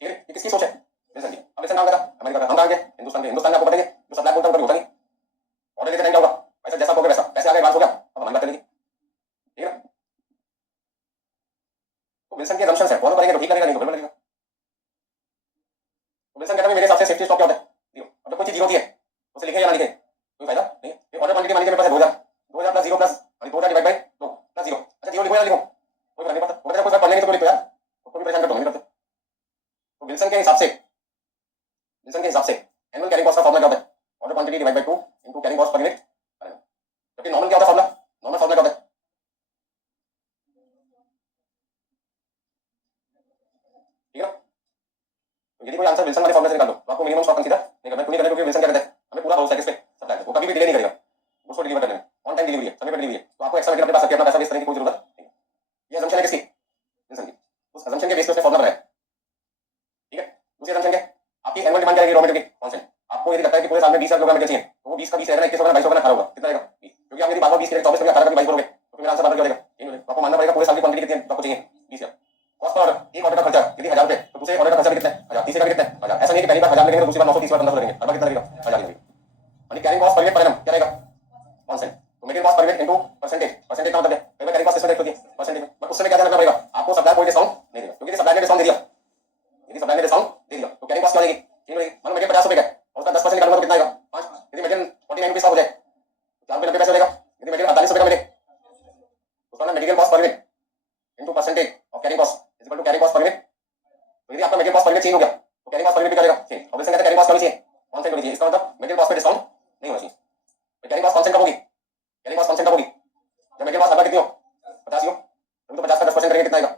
ठीक है। ये किसकी सोच है विल्सन की। अब विल्सन कहां का था, अमेरिका का, हम कहां के हिंदुस्तान के, हिंदुस्तान में आपको बताइए जो सप्लाई बोलता है कभी होता नहीं, ऑर्डर लेते टाइम क्या होगा पैसा जैसा बोलोगे वैसा, पैसे आ गए एडवांस हो गया अब हमारी बात चलेगी, ठीक है। तो विल्सन के assumptions है, फॉलो करेंगे तो ठीक लगेगा, नहीं तो गड़बड़ लगेगा। तो विल्सन कहता है मेरे हिसाब से सेफ्टी स्टॉक क्या होता है, देखो अब जब कोई चीज जीरो होती है उसे लिखे या ना लिखे कोई फायदा नहीं है। ये ऑर्डर क्वांटिटी मान लीजिए मेरे पास है 2000 plus 0 plus 2000 divide by 2 plus 0, अच्छा 0 लिखो या ना लिखो कोई फर्क नहीं पड़ता, वो कोई पढ़ने नहीं तो कोई लिखो यार, उसको भी परेशान करते हो नहीं करते। तो विल्सन के हिसाब से, विल्सन के हिसाब से एनुअल कैरिंग कॉस्ट का फॉर्मूला क्या होता है, order quantity divide by 2 into carrying cost per unit, जबकि नॉर्मल क्या होता है फॉर्मूला, नॉर्मल फॉर्मूला क्या होता है, ठीक है। तो यदि कोई आंसर विल्सन वाले फॉर्मूले से निकाल दो तो आपको मिनिमम स्टॉक कंसीडर नहीं करना, क्यों नहीं करना, क्योंकि विल्सन क्या कहता है हमें पूरा भरोसा है किस पे सप्लाई पे, वो कभी भी डिले नहीं करेगा उसको डिलीवर करने में, ऑन टाइम डिलीवरी है, समय पर डिलीवरी है, तो आपको एक्स्ट्रा अपने पास रखिए, अपना पैसा वेस्ट करने की कोई जरूरत नहीं है। ये assumption है किसकी, विल्सन की, उस assumption के बेस पे उसने फॉर्मूला बनाया, ठीक है। दूसरी assumption क्या है, आपकी एनुअल डिमांड क्या रहेगी रॉ मटेरियल की कांस्टेंट, आपको यदि लगता है कि पूरे साल में 20,000 किलोग्राम मटेरियल चाहिए तो वो 20 का 20 रहेगा, 21 होगा 22 होगा 18 होगा, कितना रहेगा 20, क्योंकि आप यदि बार बार 20 के 24 कभी 18 कभी 22 करोगे तो फिर मेरा आंसर बराबर क्या हो जाएगा, यही हो जाएगा। तो आपको मानना पड़ेगा पूरे साल की क्वांटिटी कितनी आपको चाहिए 20,000, कॉस्ट पर ऑर्डर, एक ऑर्डर का खर्चा यदि 1000 रुपए तो दूसरे ऑर्डर का खर्चा भी कितना है 1000, तीसरे का भी कितना है 1000, ऐसा नहीं है कि पहली बार 1000 लेंगे तो दूसरी बार 930 बार 1500 लेंगे, हर बार कितना लगेगा 1000 ही लगेगा, यानी carrying cost per unit per annum क्या रहेगा कांस्टेंट, तो material cost per unit into percentage, percentage का मतलब है कई बार कैरिंग कॉस्ट इसमें देख होती है परसेंटेज में, बट उस समय क्या ध्यान रखना पड़ेगा आपको सप्लायर कोई डिस्काउंट नहीं देगा, क्योंकि सप्लायर ने डिस्काउंट दे दिया, यदि सप्लायर ने डिस्काउंट दे दिया तो कैरिंग कॉस्ट क्या हो जाएगी, ठीक है। मानो मटेरियल 50 रुपए का है और उसका 10% निकालूंगा तो कितना आएगा 5, यदि मटेरियल 49 रुपए का हो जाए तो 4 रुपए 90 पैसे हो जाएगा, यदि मटेरियल 48 रुपए का मिले तो उसका material cost per unit into percentage of carrying cost is equal to carrying cost per unit. तो यदि आपका material cost per unit change हो गया तो कैरिंग कॉस्ट पर यूनिट भी क्या रहेगा चेंज, ऑब्वियसली कहते हैं कैरिंग कॉस्ट होनी चाहिए कांस्टेंट होनी चाहिए, इसका मतलब मटेरियल कॉस्ट पे डिस्काउंट नहीं होना चाहिए, तो कैरिंग कॉस्ट कांस्टेंट कब होगी, कैरिंग कॉस्ट कांस्टेंट कब होगी जब मटेरियल कॉस्ट हर बार कितनी हो 50 ही हो, तो 50 का 10% करेंगे कितना आएगा,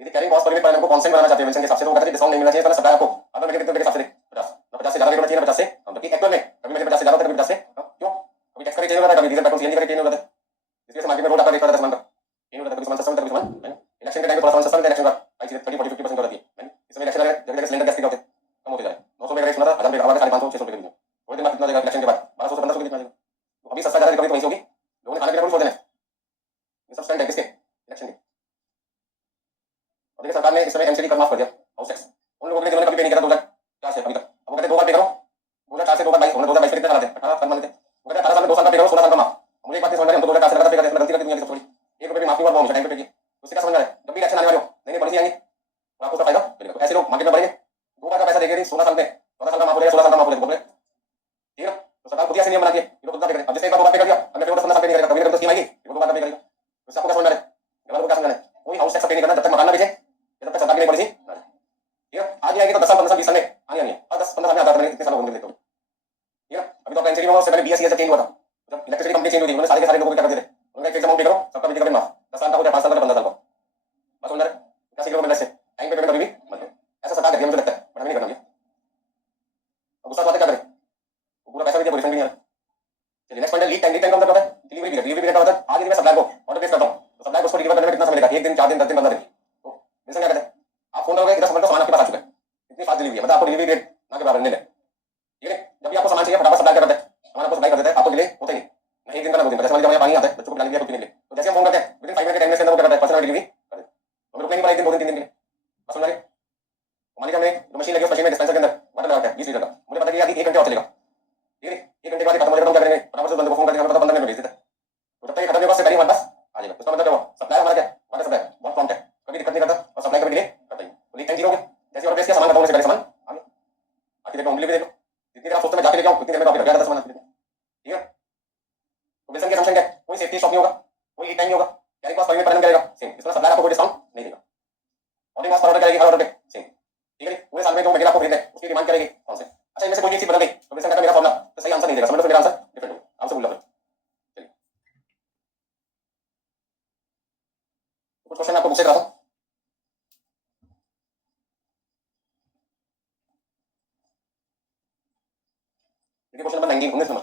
यदि कैरिंग कॉस्ट पर यूनिट पर हमको कांस्टेंट बनाना चाहते हैं विल्सन के हिसाब से तो वो कहते हैं डिस्काउंट नहीं मिलना चाहिए, तो सप्लाई आपको अगर मटेरियल कितने के हिसाब से दे 50 ना 50 से ज्यादा होना चाहिए ना 50 से कम, जबकि एक्चुअल में कभी मटेरियल 50 से ज्यादा होता है कभी 50 से कम, क्यों कभी टैक्स का चेंज हो रहा है, कभी डीजल पेट्रोल सीएनजी का चेंज हो रहा है, इसलिए से मार्केट में रोड आपका रेट रहता है सामान का चेंज हो रहा है, कभी सामान सस्ता मिलता है कभी सामान इलेक्शन के टाइम पे थोड़ा सामान सस्ता मिलता है, इलेक्शन का प्राइस 30 40 50% रहती है, इसमें इलेक्शन आ रहा है जगह जगह सिलेंडर गैस के होते हैं कम होते जा रहे हैं, 900 रुपए का रेट सुना था 1000 रुपए का हवा 550 600 रुपए के बीच में, थोड़े दिन बाद कितना जाएगा इलेक्शन के बाद 1200 से 1500 के बीच में जाएगा, तो अभी सस्ता जा रहा है कभी तो वहीं से होगी, लोगों ने खाने पीने को छोड़ देना है, ये सब स्टैंड है किसके इलेक्शन के। और देखिए सरकार ने इस समय एमसीडी कर माफ कर दिया हाउस टैक्स उन लोगों ने जिन्होंने कभी पे नहीं करा 2004 से अभी तक, अब वो कहते 2 बार पे करो 2004 से 2 बार 22 हमने 2022 में कितना करा थे 18 साल मान लेते, वो कहते 18 साल में 2 साल का पे करो 16 साल का माफ, मुझे एक बात नहीं समझ आ रही, हम तो 2004 से लगातार पे करते हैं, गलती कर दी दुनिया की सब थोड़ी, 1 रुपए भी माफ नहीं हुआ वो हमेशा टाइम पे पे की, उससे क्या समझ आ रहा है जब भी इलेक्शन आने वाले हो नई नई पॉलिसी आएंगी तो आपको उसका फायदा मिलेगा, तो ऐसे लोग मार्केट में बढ़ेंगे 2 बार का पैसा देके 16 साल में 14 साल का माफ हो जाएगा 16 साल का माफ हो जाएगा बोले, ठीक है। तो सरकार खुद ही ऐसे नियम बनाती है ये लोग खुद ना पे करें, अब जैसे एक बार 2 बार पे कर दिया अगले 15 साल पे नहीं करेगा कभी तो स्कीम आएगी वो 2 बार पे करेगा, तो इससे आपको क्या समझ आ रहा है, लेवल को क्या समझना है, कोई हाउस टैक्स पे नहीं करना जब तक मकान ना बेचे, जब तक सरकार की नई पॉलिसी ना आए, ठीक है। आज आएगी तो 10 साल 15 साल 20 साल में आनी आनी है, और 10 15 साल में आता है कितने साल होंगे देखते हो, ठीक है। अभी तो आपका एनसीडी में उससे पहले बीएससी चेंज हुआ था, जब इलेक्ट्रिसिटी कंपनी चेंज हुई थी उन्होंने सारे के सारे लोगों को क्या कर दिए थे, उन्होंने एक अमाउंट पे करो सबका बिजली का बिल माफ 10 साल का हो जाए 5 साल का 15 साल का, बस समझ रहे क्या सीख लो मिलने से टाइम पे पेमेंट कभी भी मत दो, ऐसा सरकार करती है मुझे लगता है बट हमें नहीं करना चाहिए, अब गुस्सा बातें क्या करें वो पूरा पैसा भी दिया रिफंड भी नहीं आ रहा। चलिए नेक्स्ट पॉइंट है लीड टाइम, लीड टाइम का मतलब क्या होता है, डिलीवरी पीरियड का मतलब आगे मैं सप्लाई को ऑर्डर प्लेस करता हूँ तो सप्लाई को उसको डिलीवर करने में कितना समय लगेगा, 1 दिन 4 दिन 10 दिन 15 दिन। तो जैसे क्या कहते हैं, आप फोन करोगे 10 मिनट में सामान आपके पास आ चुका है, इतनी फास्ट डिलीवरी है, मतलब आपको डिलीवरी पीरियड ना के बराबर नहीं है। ठीक है, जब भी आपको सामान चाहिए फटाफट सप्लाई कर देते हैं, सामान आपको सप्लाई कर देते हैं, आपको डिले होता ही नहीं, ना 1 दिन का ना 2 दिन का। जैसे मान लीजिए हमारे पानी आता है बच्चों को पिलाने के लिए, कुछ पीने के लिए, तो जैसे हम फोन करते हैं विदिन 5 मिनट के 10 मिनट के अंदर वो क्या करता है, पर्सनल डिलीवरी कर देता है। हमें रुकना नहीं पड़ा 1 दिन 2 दिन 3 दिन के लिए। बस समझ रहे, मान लीजिए हमने जो मशीन लगी है उस मशीन में डिस्पेंसर के अंदर वाटर लगा है 20 लीटर का, मुझे पता है कि यार 1 घंटे और चलेगा। ठीक है, 1 घंटे के बाद खत्म हो जाएगा तो हम क्या करेंगे, फटाफट से बंदे को फोन करके हमें पता 15 मिनट में भेज देता है। तो जब तक ये खत्म नहीं होगा उससे पहले हमारे पास आ जाएगा। उसका मतलब क्या हुआ, सप्लाई हमारा क्या वाटर सप्लाई बहुत प्रॉम्प्ट है, कभी दिक्कत नहीं करता और सप्लाई कभी डिले करता ही। तो लीड टाइम जीरो हो गया, जैसे ऑर्डर प्लेस किया सामान खत्म होने से पहले सामान आ गया। आके देखो, होम डिलीवरी देखो, जितनी देर आप सोचते हैं मैं जाके लेके आऊँ उतनी देर में तो आपके घर जाता सामान। ठीक है, तो विल्सन के असम्पशन क्या है, कोई सेफ्टी स्टॉक नहीं होगा, कोई लीड टाइम नहीं होगा, कैरी कॉस्ट पर यूनिट पर रन करेगा सेम, इसमें सप्लायर आपको कोई डिस्काउंट नहीं देगा। ऑर्डरिंग कॉस्ट पर ऑर्डर करेगी हर ऑर्डर पे सेम। ठीक है, पूरे साल में जो मटेरियल आपको खरीदना है उसकी डिमांड करेगी कौन से। अच्छा, इनमें से कोई भी चीज बदल गई तो विल्सन का मेरा फॉर्मूला तो सही आंसर नहीं देगा, समझ लो फिर मेरा आंसर डिफरेंट होगा, आपसे भूल जाओ। चलिए कुछ क्वेश्चन आपको बुक से कराता हूँ। Question number 19 19 number,